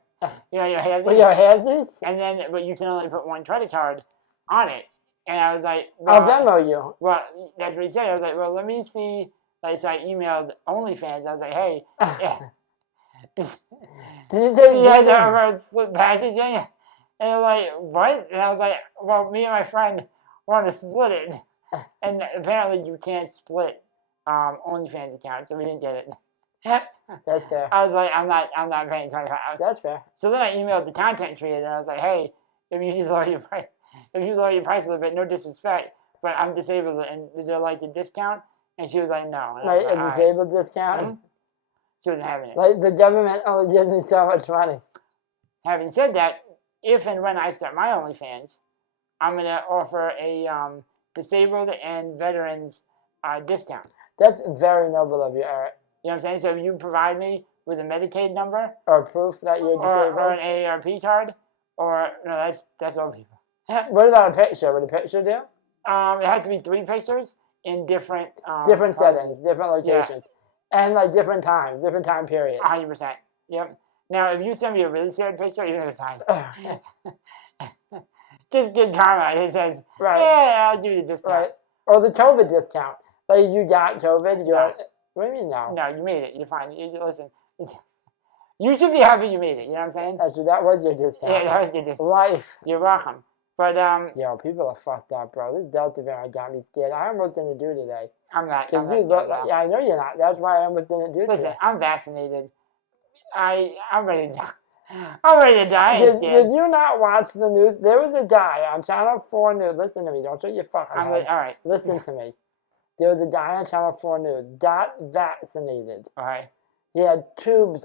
You know, your hair. Well, your hairs? And then, but you can only put one credit card on it. And I was like, well, I'll Venmo you. Well, that's what he said. I was like, well, let me see. Like, so I emailed OnlyFans. I was like, hey, Did you take yeah, split packaging? And they're like, what? And I was like, well, me and my friend want to split it. And apparently you can't split OnlyFans account, so we didn't get it. That's fair. I was like, I'm not paying $25. That's fair. So then I emailed the content creator and I was like, hey, if you just lower your price, a little bit, no disrespect, but I'm disabled, and is there like a discount? And she was like, no. And I Like was a disabled discount? Mhm. She wasn't having it. Like the government only gives me so much money. Having said that, if and when I start my OnlyFans, I'm gonna offer a disabled and veterans discount. That's very noble of you, Eric. You know what I'm saying? So if you provide me with a Medicaid number Or proof that you're disabled. or an AARP card, or no, that's all people. What about a picture? Would a picture do? It had to be 3 pictures in different Different places. settings, different locations. And like different times, different time periods. 100%. Yep. Now, if you send me a really sad picture, you're gonna sign. Just get karma. It says, Right. yeah, I'll give you a discount. Right. Or the COVID discount. Like you got COVID, you're... No. What do you mean no? No, you made it. You're fine. Listen, you should be happy you made it. You know what I'm saying? Actually, that was your discount. Yeah, that was your discount. Life. You're welcome. But Yo, people are fucked up, bro. This Delta variant got me scared. I almost didn't do today. I'm not. Because you look like... Yeah, I know you're not. That's why I almost didn't do Listen, today. I'm vaccinated. I'm ready to die. I'm ready to die. Did you not watch the news? There was a guy on Channel 4 News. Listen to me. Don't shut your fucking head. All right. Listen to me. There was a guy on Channel 4 News, got vaccinated. All right. He had tubes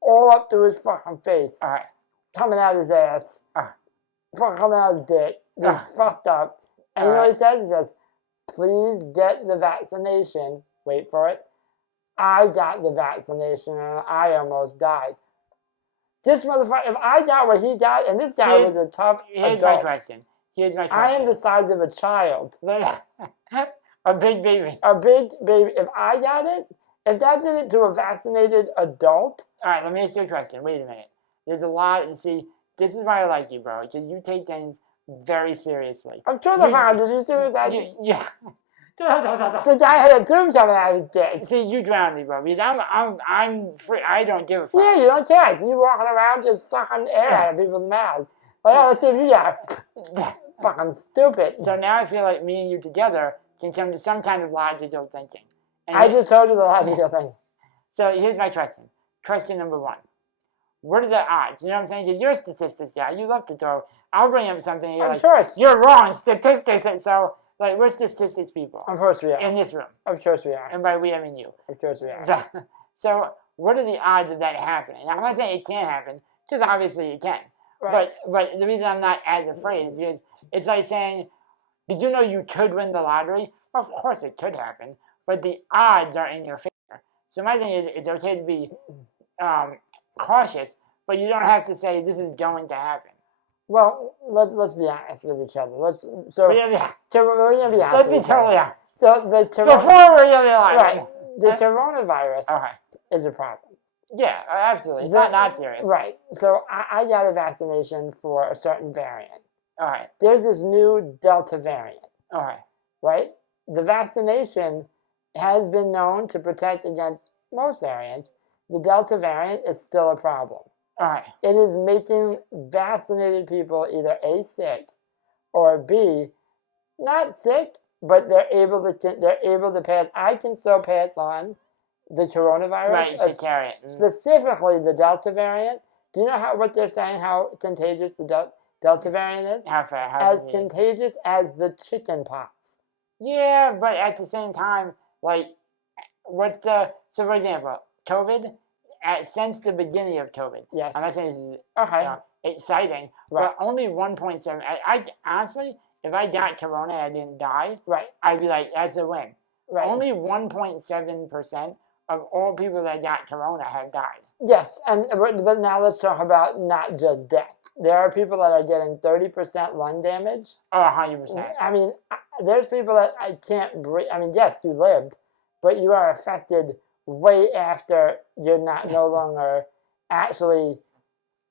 all up through his fucking face, All right. coming out his ass, fucking coming out his dick, just fucked up. And you know what he says? He says, please get the vaccination. Wait for it. I got the vaccination and I almost died. This motherfucker, if I got what he got, and this guy was a tough Here's adult. my question. I am the size of a child. A big baby. A big baby. If I got it, if that did it to a vaccinated adult. All right, let me ask you a question. Wait a minute. There's a lot. See, this is why I like you, bro. Because you take things very seriously. I'm sure the fine. Did you see what that? Yeah. The guy had a tube coming out of his dick. See, you drowned me, bro. Because I'm free. I don't give a fuck. Yeah, you don't care. So you walking around just sucking air out of people's mouths. Like, oh, let's see if you got fucking stupid. So now I feel like me and you together can come to some kind of logical thinking. And I just told you the logical thing. So here's my question. Question number 1. What are the odds? You know what I'm saying? Because you're a statistics guy. You love to throw. I'll bring up something and you're Of like, course. you're wrong. Statistics. And so, like, we're statistics people. Of course we are. In this room. Of course we are. And by we, I mean you. Of course we are. So what are the odds of that happening? Now, I'm not saying it can't happen, because obviously it can. Right. But the reason I'm not as afraid is because it's like saying, did you know you could win the lottery? Of course it could happen, but the odds are in your favor. So my thing is, it's okay to be cautious, but you don't have to say this is going to happen. Well, let's be honest with each other. Let's be honest. Let's be totally honest. So Before we're really honest. Right. The coronavirus is a problem. Yeah, absolutely. It's not serious. Right. So I got a vaccination for a certain variant. All right. There's this new Delta variant. All right. Right? The vaccination has been known to protect against most variants. The Delta variant is still a problem. All right. It is making vaccinated people either A, sick, or B, not sick, but they're able to pass. I can still pass on the coronavirus. Right, to carry it. Specifically the Delta variant. Do you know what they're saying, how contagious the Delta variant is? How as contagious as the chicken pox. Yeah, but at the same time, like, so for example, COVID, since the beginning of COVID, yes. I'm not saying this is exciting, right. but only 1.7. I honestly, if I got corona and I didn't die, Right. I'd be like, that's a win. Right. Only 1.7% of all people that got corona have died. Yes, but now let's talk about not just death. There are people that are getting 30% lung damage. Oh, 100%. I mean, there's people that I can't breathe. I mean, yes, you lived, but you are affected way after you're no longer actually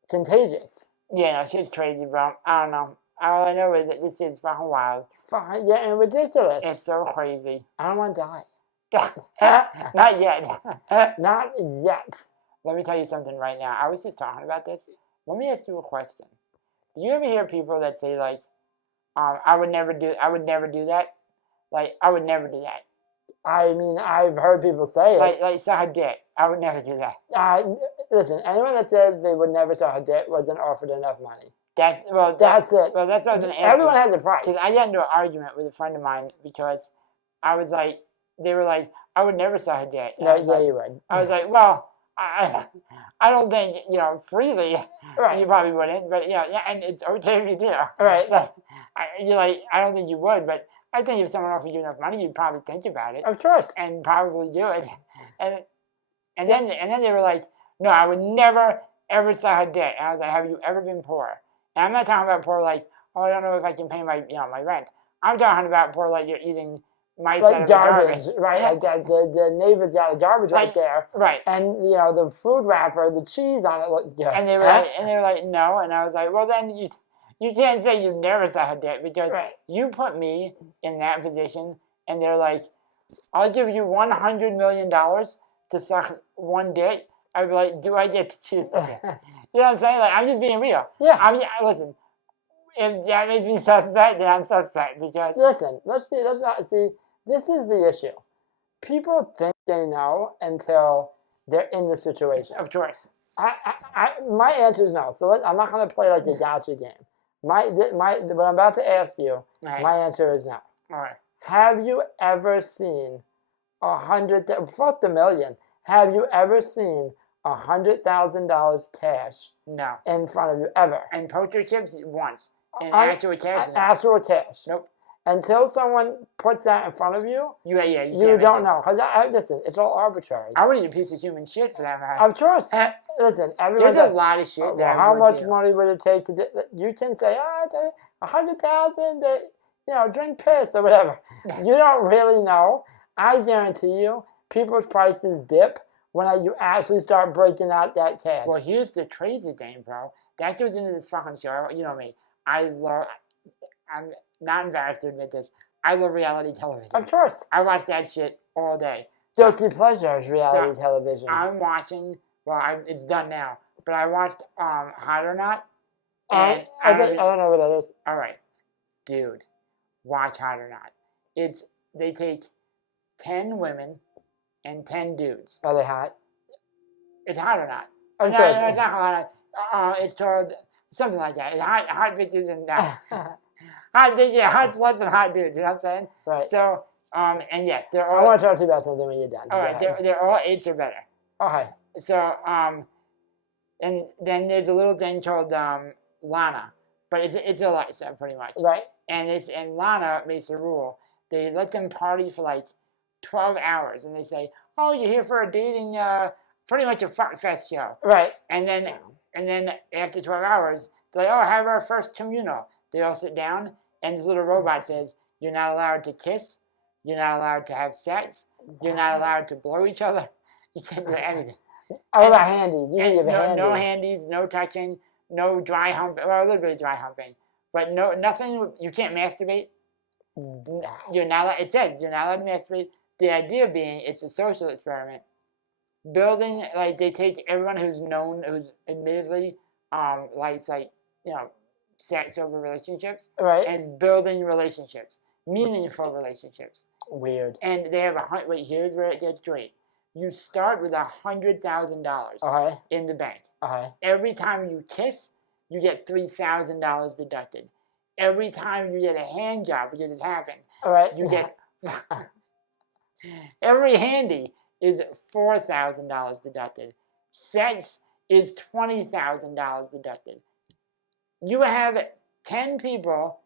contagious. Yeah, no, shit's crazy, bro. I don't know. All I know is that this shit's fucking wild. Fine, yeah, and ridiculous. It's so crazy. I don't want to die. Not yet. Not yet. Let me tell you something right now. I was just talking about this. Let me ask you a question. Do you ever hear people that say like, I would never do that? Like, I would never do that. I mean, I've heard people say it. Like suck a dick. I would never do that. Listen, anyone that says they would never suck a dick wasn't offered enough money. That's it. Well, that's what I was going to ask. Everyone has a price. Because I got into an argument with a friend of mine because I was like, they were like, I would never suck a dick. No, yeah, you would. I was like, well, I don't think, freely, Right. You probably wouldn't, but, yeah, and it's okay if you do. Right. Like, I don't think you would, but I think if someone offered you enough money, you'd probably think about it. Of course. And probably do it. And then they were like, no, I would never, ever suck a dick. And I was like, have you ever been poor? And I'm not talking about poor like, oh, I don't know if I can pay my, my rent. I'm talking about poor like you're eating mice out of garbage, garbage. right? Like the neighbor's got a garbage right there. Right. And the food wrapper, the cheese on it looks good. And they were like, no. And I was like, well, then you can't say you never suck a dick because you put me in that position. And they're like, I'll give you $100 million to suck one dick. I'd be like, do I get to choose the dick? You know what I'm saying? Like, I'm just being real. Yeah. I mean, listen, if that makes me suspect, then I'm suspect because... Listen, let's not, see, this is the issue. People think they know until they're in the situation. Of course. My answer is no. So I'm not going to play like a gotcha game. What I'm about to ask you, my answer is no. All right. Have you ever seen fuck the million, have you ever seen $100,000 cash in front of you ever? And poker chips once. And actual cash? No. Actual cash. Nope. Until someone puts that in front of you, you don't know. Because listen, it's all arbitrary. I wouldn't eat a piece of human shit for that matter. Of course. Listen, there's a lot of shit. How much money would it take to do? You can say, $100,000 drink piss or whatever. You don't really know. I guarantee you, people's prices dip when you actually start breaking out that cash. Well, here's the crazy thing, bro. That goes into this fucking show. You know me. I'm not embarrassed to admit this. I love reality television. Of course. I watch that shit all day. Guilty pleasures, reality television. I'm watching, it's done now, but I watched Hot or Not. And I don't know what that is. All right. Dude, watch Hot or Not. They take 10 women and 10 dudes. Are they hot? It's Hot or Not. I'm no, sure. No, it's not hot. It's called something like that. It's hot bitches and hot sluts and hot dudes. You know what I'm saying? Right. So, and yes, they're all. I want to talk to you about something when you're done. All right, they're all 8s or better. Okay. So, and then there's a little thing called Lana, but it's a lifestyle pretty much. Right. And Lana makes the rule. They let them party for like 12 hours, and they say, "Oh, you're here for a dating, pretty much a fuck fest show." Right. And then after 12 hours, they're like, "Oh, have our first communal." They all sit down, and this little robot says, "You're not allowed to kiss. You're not allowed to have sex. You're not allowed to blow each other. You can't do anything." All about handies. You need to have no handies, no touching, no dry humping. Well, a little bit of dry humping, but nothing. You can't masturbate. You're not. It says you're not allowed to masturbate. The idea being, it's a social experiment. Building, like, they take everyone who's admittedly likes, like, sex over relationships, right, and building relationships, meaningful relationships. Weird. And they have here's where it gets great. You start with $100,000 in the bank. Every time you kiss, you get $3,000 deducted. Every time you get a hand job, because it happened, you get every handy is $4,000 deducted. Sex is $20,000 deducted. You have 10 people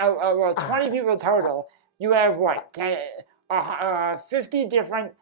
well, 20 people total. You have what? 50 different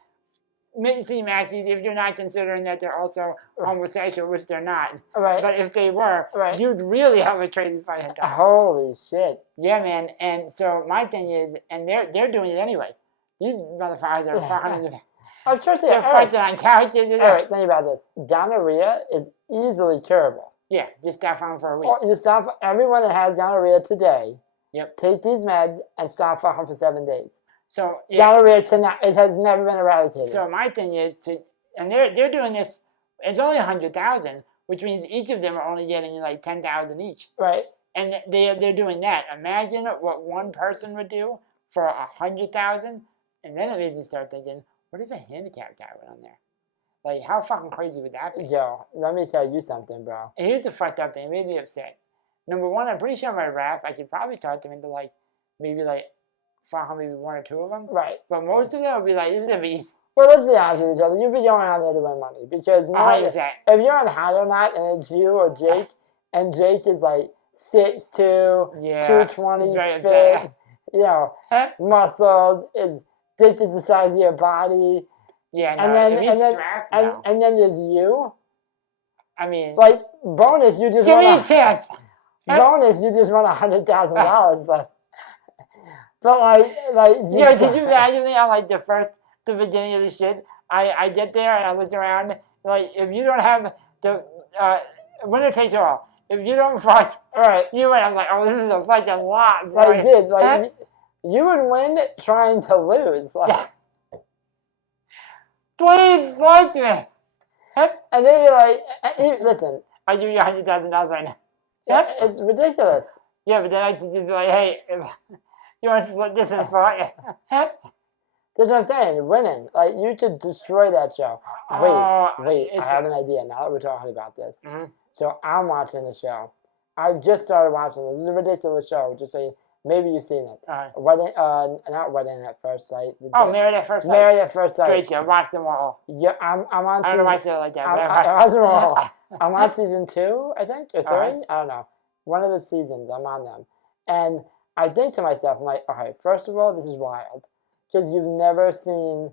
Mixie-Mackies, if you're not considering that they're also homosexual, which they're not. Right. But if they were, Right. you'd really have a crazy fight. Holy shit. Yeah, man. And so my thing is, and they're doing it anyway. These motherfuckers are fucking. I'm sure They're fighting on couches. All right, think about this. Gonorrhea is easily curable. Yeah, just stop fucking for a week. You stop. Everyone that has gonorrhea today. Yep. Take these meds and stop fucking for 7 days. So yeah. Gonorrhea tonight, it has never been eradicated. So my thing is and they're doing this. It's only 100,000, which means each of them are only getting like 10,000 each. Right. And they're doing that. Imagine what one person would do for 100,000, and then it made me start thinking, what if a handicapped guy went on there? Like, how fucking crazy would that be? Yo, let me tell you something, bro. And here's the fucked up thing. It made me upset. Number one, I'm pretty sure my rap, I could probably talk them into maybe one or two of them. Right. But most of them would be like, this is a beast. Well, let's be honest with each other. You'd be going out there to win money because if you're on Hot or Not and it's you or Jake, and Jake is like 6'2", 220 fit, muscles, his dick is the size of your body. Yeah, no, and then there's you. I mean, like bonus, you just give me a chance. Bonus, you just won $100,000, but could you imagine me on the beginning of the shit? I get there and I look around. Like, if you don't have the winner takes all. If you don't fight, you win. I'm like, oh, this is a fucking lot. You would win trying to lose. Please fight me. And they'd be like, listen. I'll give you $100,000 right now. It's ridiculous. Yeah, but then I could just be like, hey, you want to split this in four? That's what I'm saying. Winning. Like, you could destroy that show. Wait. I have an idea now that we're talking about this. Mm-hmm. So I'm watching the show. I just started watching this. This is a ridiculous show. Just so maybe you've seen it. Not Wedding at First Sight. Married at First Sight. Married at First Sight. Great show. Watch them all. Yeah, I'm on. I don't know why I said it like that. I watch them all. I'm on season 2, I think, or 3. Right. I don't know. One of the seasons, I'm on them. And I think to myself, I'm like, okay, first of all, this is wild. Because you've never seen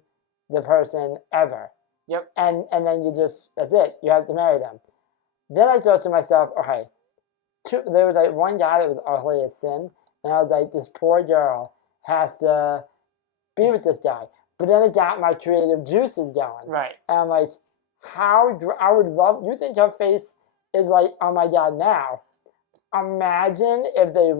the person ever. Yep. And then that's it. You have to marry them. Then I thought to myself, okay, there was one guy that was ugly as sin. And I was like, this poor girl has to be with this guy. But then it got my creative juices going. Right. And I'm like, I would love, you think her face is like, oh my God, now. Imagine if they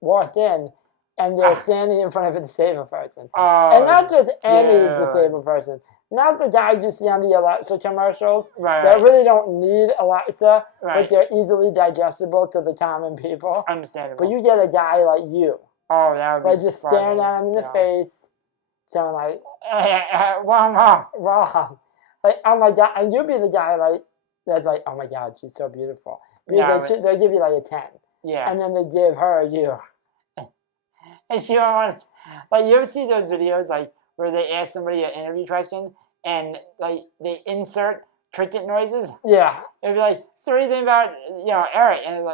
walked in and they're standing in front of a disabled person. And not just any disabled person. Not the guys you see on the Alexa commercials that really don't need Alexa, but they're easily digestible to the common people. Understandable. But you get a guy like you. Oh, that would be just staring at him in the face, saying like, wrong. Like, oh my God, and you'll be the guy that's like, oh my God, she's so beautiful. Because they'll give you like a 10. Yeah. And then they give her a you. And she wants, you ever see those videos where they ask somebody an interview question and they insert cricket noises? Yeah. It'd be like, so what do you think about Eric? And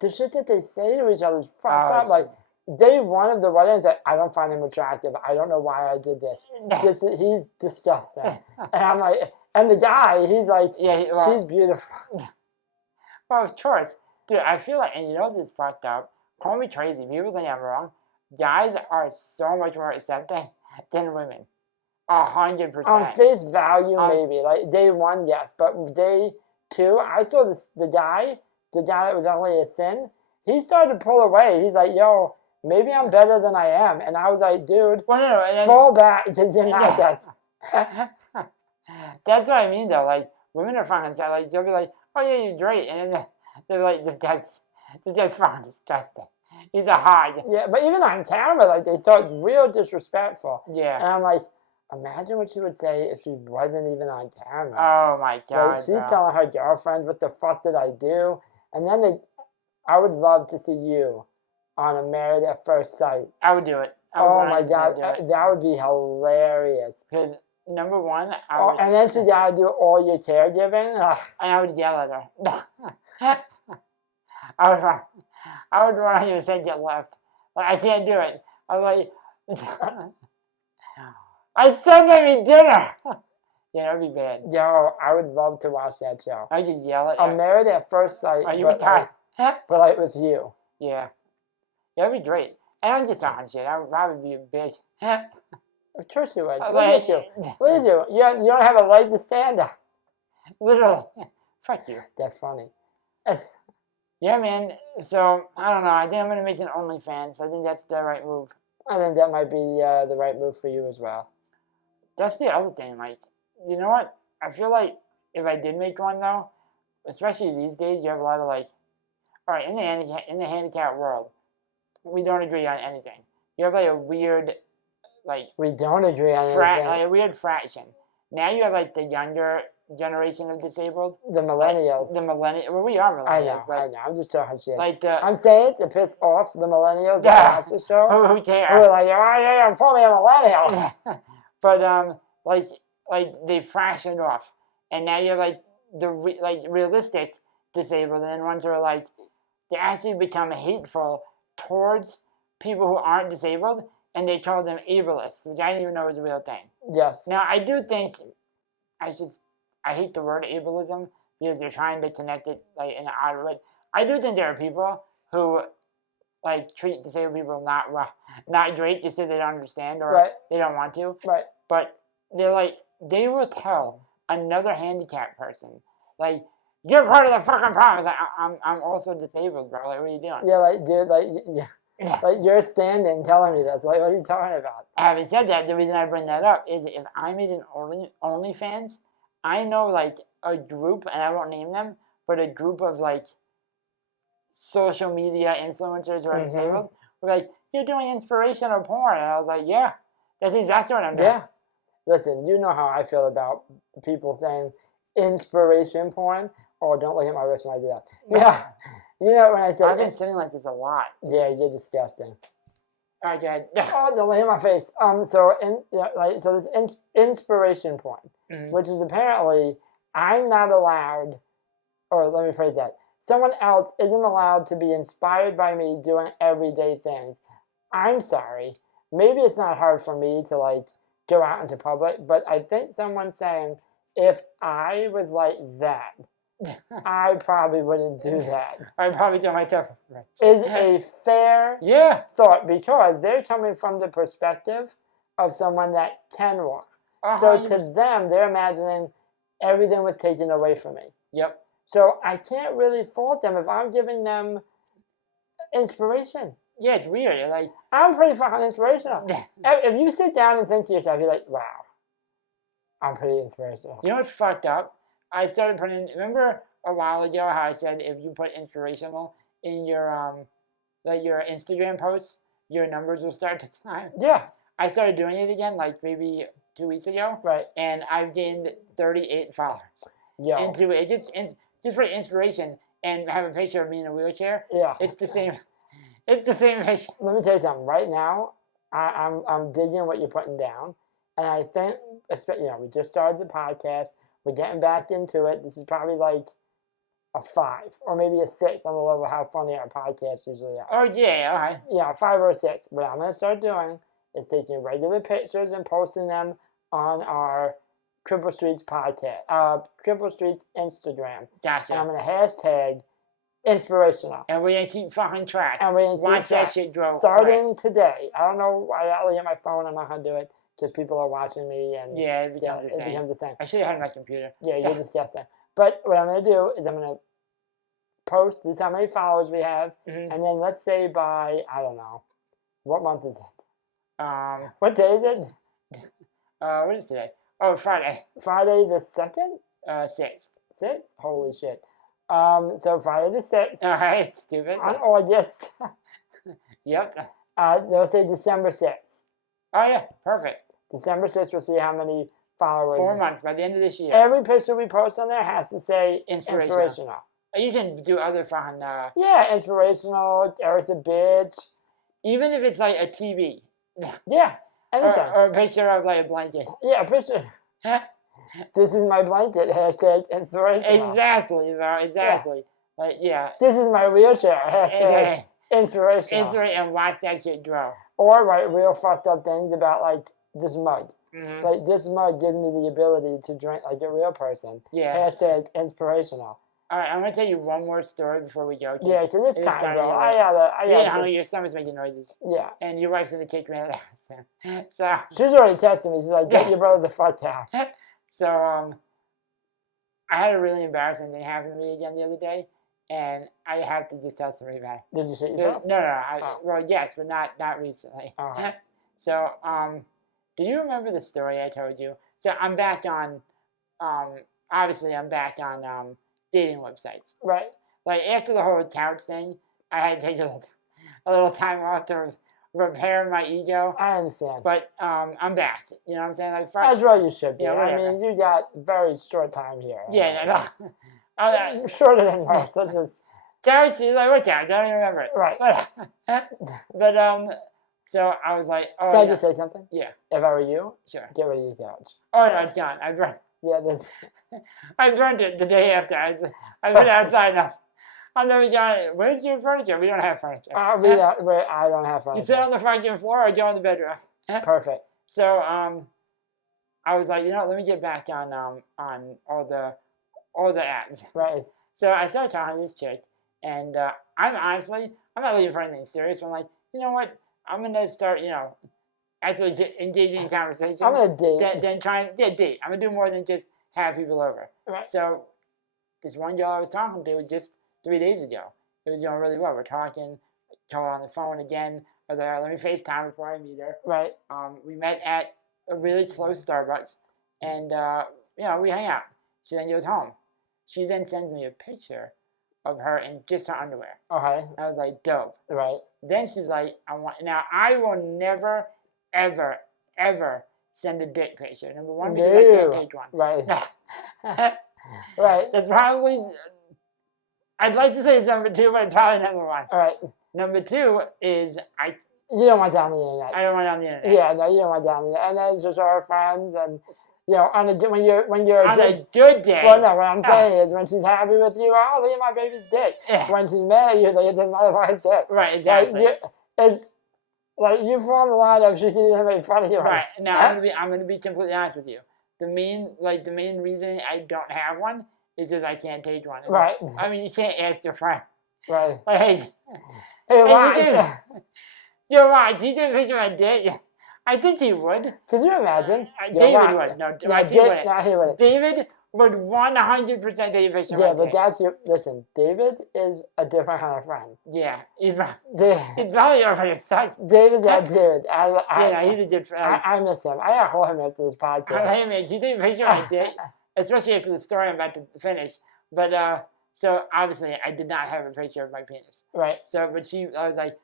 the shit that they say to each other is fucked up. Day one of the weddings, I don't find him attractive. I don't know why I did this. He's disgusting. And I'm like, and the guy, he's like, she's beautiful. Well, of course. Dude, I feel like, and this is fucked up. Call me crazy. People think I'm wrong. Guys are so much more accepting than women. 100%. On face value, maybe. Like, day one, yes. But day two, I saw the guy that was ugly as sin, he started to pull away. He's like, yo, maybe I'm better than I am. And I was like, dude, fall back because you're not that. That's what I mean, though. Women are fucking, they'll be like, oh, yeah, you're great. And then they're like, this guy's fucking disgusting. He's a hog. Yeah, but even on camera, they start real disrespectful. Yeah. And I'm like, imagine what she would say if she wasn't even on camera. Oh, my God. She's telling her girlfriend, what the fuck did I do? And then I would love to see you on a Married at First Sight. I would do it. Oh, my God. That would be hilarious. Because, number one, and then she got to do all your caregiving. And I would yell at her. I would run you said get left. Like, I can't do it. I'm like, I said let me dinner. Yeah, that'd be bad. Yo, I would love to watch that show. I just yell at I'm Married at First Sight, Are you but retired? but like with you. Yeah. That'd be great. And I'm just talking shit. I would probably be a bitch. Of course you would. Look Like, at you. Look at you. You don't have a leg to stand on. literally. Fuck you. That's funny. Yeah, man. So, I don't know. I think I'm going to make an OnlyFans. I think that's the right move. I think that might be the right move for you as well. That's the other thing. Like, you know what? I feel like if I did make one, though, especially these days, you have a lot of, like, all right, in the handicap world, we don't agree on anything. You have, like, a weird, like, We don't agree on anything. like a weird fraction. Now you have, like, the younger generation of disabled. The millennials. The millennials. Well, we are I millennials. know. I'm just talking shit. Like the I'm saying it to piss off the millennials that Yeah. watch the show. who Who cares? are like, oh yeah, I'm probably a millennial. But like they fraction off, and now you have like realistic disabled, and then ones who are like they actually become hateful towards people who aren't disabled, and they call them ableists, which I didn't even know was a real thing. Yes. Now I do think I hate the word ableism because they're trying to connect it like in an odd way. I do think there are people who like treat disabled people not great just because they don't understand or Right. they don't want to. Right. But they're like they will tell another handicapped person like you're part of the fucking problem. It's like I'm also disabled, bro. Like what are you doing? Yeah, like dude, like yeah, like you're standing telling me this. Like, what are you talking about? Having said that, the reason I bring that up is if I made an OnlyFans, I know like a group, and I won't name them, but a group of like social media influencers who are disabled were like, you're doing inspirational porn. And I was like, yeah, that's exactly what I'm doing. Yeah. Listen, you know how I feel about people saying inspiration porn. Oh, don't look at my wrist when I do that. Yeah. You know when I say I've been sitting like this a lot. yeah, you're disgusting. All right, go ahead. Oh, don't look at my face. So this inspiration porn, which is apparently I'm not allowed, or let me phrase that. Someone else isn't allowed to be inspired by me doing everyday things. I'm sorry. Maybe it's not hard for me to like go out into public, but I think someone's saying if I was like that, I probably wouldn't do that. I'd probably do myself. Is a fair Yeah. thought because they're coming from the perspective of someone that can walk. So to them, they're imagining everything was taken away from me. Yep. So I can't really fault them if I'm giving them inspiration. Yeah, it's weird. It's like I'm pretty fucking inspirational. If you sit down and think to yourself, you're like, wow, I'm pretty inspirational. you know what's fucked up? I started putting. Remember a while ago how I said if you put inspirational in your like your Instagram posts, your numbers will start to climb. Yeah, I started doing it again, like maybe 2 weeks ago, right. and I've gained 38 followers. Yo, Into it, just put inspiration and have a picture of me in a wheelchair. yeah. It's the same. It's the same picture. Let me tell you something. Right now, I'm digging what you're putting down, and I think, we just started the podcast. We're getting back into it. This is probably like a 5 or maybe a 6 on the level of how funny our podcasts usually are. Oh yeah, all right. Yeah, 5 or 6. What I'm gonna start doing is taking regular pictures and posting them on our Cripple Streets podcast, Cripple Streets Instagram. Gotcha. And I'm gonna hashtag inspirational. And we're gonna keep fucking track. And we're gonna Watch keep that track. shit grow. Starting today. I don't know why I look at my phone. I'm not gonna do it because people are watching me and Yeah, it becomes a it thing. becomes a thing. I should have had my computer. Yeah, you're disgusting. But what I'm gonna do is I'm gonna post this how many followers we have, and then let's say by I don't know, what month is it? What day is it? What is today? Oh, Friday. Friday the 2nd? 6th. 6th? Holy shit. So Friday the 6th All right, stupid. on August. Yep. They'll say December 6th. Oh yeah, perfect. December 6th, we'll see how many followers. 4 months by the end of this year. Every picture we post on there has to say Inspirational. inspirational. You can do other fun. Yeah, inspirational. Eric's a bitch. Even if it's like a TV. Yeah, anything. Or a picture of like a blanket. Yeah, a picture. This is my blanket. Hashtag inspirational. Exactly, bro. Exactly. Like, yeah. This is my wheelchair. Hashtag Inspirational. and watch that shit grow. Or write real fucked up things about like this mug. Mm-hmm. Like this mug gives me the ability to drink like a real person. Yeah. Hashtag inspirational. All right, I'm gonna tell you one more story before we go. Yeah, because it's time, bro. I You're gotta. hungry. Your stomach's making noises. Yeah. And your wife's in the kitchen right now. So she's already texting me. She's like, "Get your brother the fuck down." So I had a really embarrassing thing happen to me again the other day, and I have to just tell somebody about it. Did you shit yourself? No. Well, yes, but not recently. Uh-huh. So do you remember the story I told you? So I'm back on obviously I'm back on dating websites. Right. Like after the whole couch thing, I had to take a little time off to repair my ego. I understand. But I'm back. You know what I'm saying? Like as well you should be. Yeah, I mean, you got very short time here. Yeah, no. Shorter than most. Let's just. Couch, she's like, what couch? I don't even remember it. Right. But so I was like, oh. Can I just say something? Yeah. If I were you, sure. Get rid of your couch. Oh no, it's gone. I burned. Yeah, there's. I burned it the day after. I went outside now. I'm never going. Where's your furniture? We don't have furniture. I don't have furniture. You sit on the fucking floor or go in the bedroom. Perfect. So I was like, let me get back on all the apps. Right. So I started talking to this chick, and I'm not looking for anything serious. But I'm like, you know what? I'm gonna start, actually engaging in conversation. I'm gonna date. Then date. I'm gonna do more than just have people over. Right. So this one girl I was talking to was just 3 days ago. It was going really well. We're talking, told her on the phone again. I was like, all right, let me FaceTime before I meet her. Right. We met at a really close Starbucks, and we hang out. She then goes home. She then sends me a picture of her in just her underwear. Okay. I was like, dope. Right. Then she's like, I will never, ever, ever send a dick picture. Number one, because I can't take one. Right. Right. That's probably, I'd like to say it's number two, but it's probably number one. All right. Number two is you don't want that on the internet. I don't want it on the internet. Yeah, no, you don't want that on the internet. And then it's just our friends and, when you're on a good day. Well, no, what I'm saying is when she's happy with you, oh, look at my baby's dick. Yeah. When she's mad at you, look at this motherfucker's dick. Right, exactly. It's like you fall in the line of she can even make fun of you. Right. Now I'm gonna be completely honest with you. The main reason I don't have one is because I can't take one. Right. I mean, you can't ask your friend. Right. Like, hey, why? You're right. Do you take a picture of my dick? I think he would. Could you imagine? David would. No, he wouldn't. David would 100% take a picture of my dick. Yeah, but listen, David is a different kind of friend. Yeah. He's probably already such. David's that dude. He's a good friend. I miss him. I gotta call him after this podcast. Hey, man, can you take a picture of my dick? Especially after the story I'm about to finish. But, so obviously I did not have a picture of my penis. Right. So, I was like,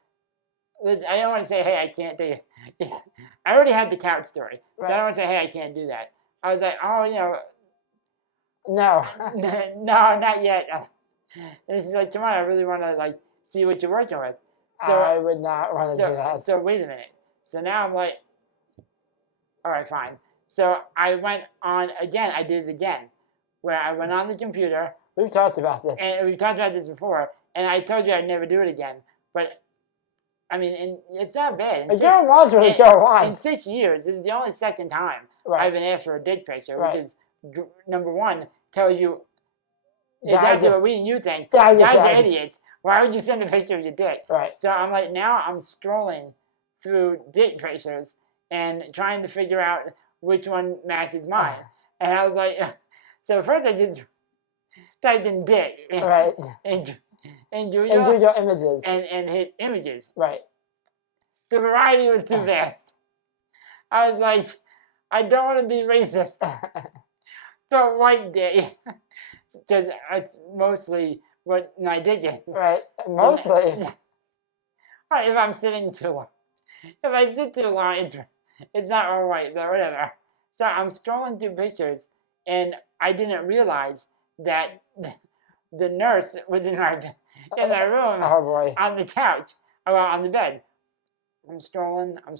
I don't want to say, hey, I can't do it. I already had the couch story. Right. So I don't want to say, hey, I can't do that. I was like, oh, No. No, not yet. And she's like, come on, I really want to, see what you're working with. So I would not want to do that. So wait a minute. So now I'm like, all right, fine. So I went on again. I did it again, where I went on the computer. We've talked about this. And we've talked about this before. And I told you I'd never do it again. But, I mean, it's not bad. In 6 years, this is the only second time I've been asked for a dick picture, which is, number one, tells you exactly what we and you think. Guys are idiots. Why would you send a picture of your dick? Right. So I'm like, now I'm scrolling through dick pictures and trying to figure out which one matches mine. And I was like, so first I just typed in dick. Right. And do your images. And hit images. Right. The variety was too vast. I was like, I don't want to be racist. But white dick. Because it's mostly what my dick is. Right. Mostly. Right, if I'm sitting too long. If I sit too long, it's not all white, but whatever. So I'm scrolling through pictures, and I didn't realize that the nurse was in my room on the couch, on the bed. I'm scrolling. I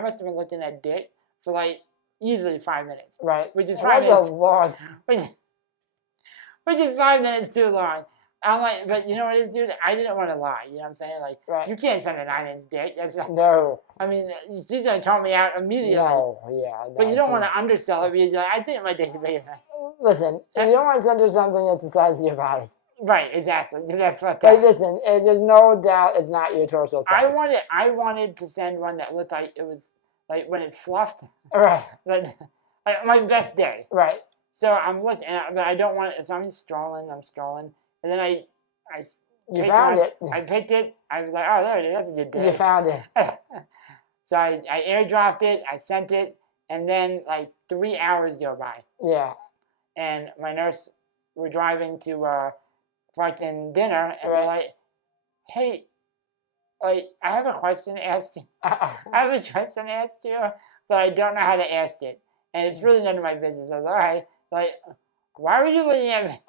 must have been looking at dick for easily 5 minutes. Right. Which is 5 minutes. That's a lot. Which is 5 minutes too long. I'm like, but you know what it is, dude? I didn't want to lie. You know what I'm saying? Like, Right. you can't send a 9-inch dick. That's not, No. I mean, she's gonna call me out immediately. No. Yeah. But no, you don't see. want to undersell it because you're like, I think my dick is big enough. Listen, you don't want to send her something that's the size of your body. Right, exactly. That's what Like, listen, there's no doubt it's not your torso size. I wanted to send one that looked like it was like when it's fluffed, Right. like my best day. Right. So I'm looking, but I don't want it. So I'm just scrolling, and then I You picked found one. it. I picked it. I was like, oh, there it is. That's a good day. You found it. So I airdropped it. I sent it, and then like 3 hours go by, Yeah. and my nurse were driving to fucking dinner, and Right. they're like, hey, like I have a question to ask you. I have a question to ask you, but I don't know how to ask it, and it's really none of my business. I was like, all right, like, why were you looking at me?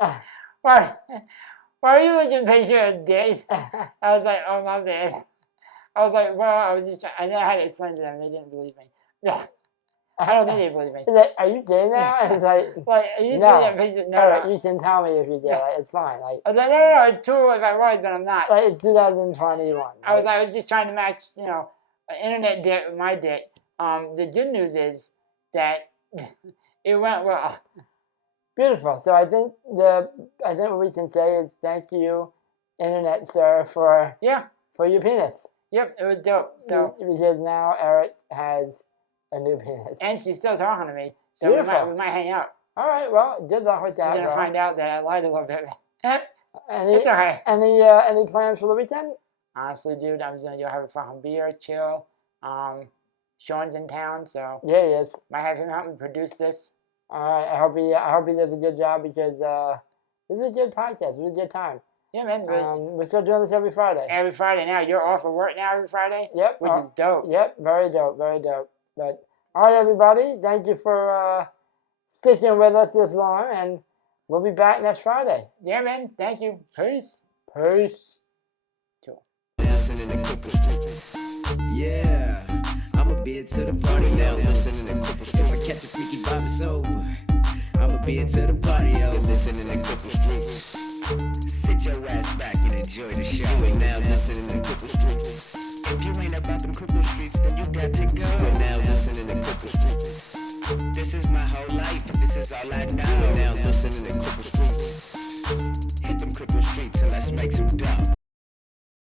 Why were you looking at picture of dicks? I was like, oh my bad. I was like, well, I was just trying, and then I had to explain to them, and they didn't believe me. I don't think they believe me. Like, are you gay now? It's like, you no. that picture, no, all right, you can tell me if you're gay. Yeah. Like, it's fine. Like, I was like, no, it's cool if I was, but I'm not. like it's 2021. I was just trying to match, an internet dick with my dick. The good news is that it went well. Beautiful. So I think what we can say is thank you, internet sir, for your penis. Yep, it was dope. So because now Eric has a new penis. And she's still talking to me, so we might hang out. All right. Well, good luck with that. She's gonna find out that I lied a little bit. It's okay. Any plans for the weekend? Honestly, dude, I'm just gonna go have a fucking beer, chill. Sean's in town, so yeah, he is. Might have him help me produce this. All right. I hope he does a good job because this is a good podcast. It's a good time. Yeah, man. We're still doing this every Friday. Every Friday now. You're off of work now every Friday? Yep. Which is dope. Yep. Very dope. Very dope. But all right, everybody. Thank you for sticking with us this long, and we'll be back next Friday. Yeah, man. Thank you. Peace. Peace. Cool. Listening to Cripple Streets. Yeah, I'ma be it to the party now. Listening to Cripple Streets. If I catch a freaky vibe, it's over. I'ma be it to the party, yo. Listening to Cripple Streets. Sit your ass back and enjoy the show. You are now listening to Cripple Streets. If you ain't about them Cripple Streets, then you got to go. You are now listening to Cripple Streets. This is my whole life. This is all I know. You are now listening to Cripple Streets. Hit them Cripple Streets and let's make some dough.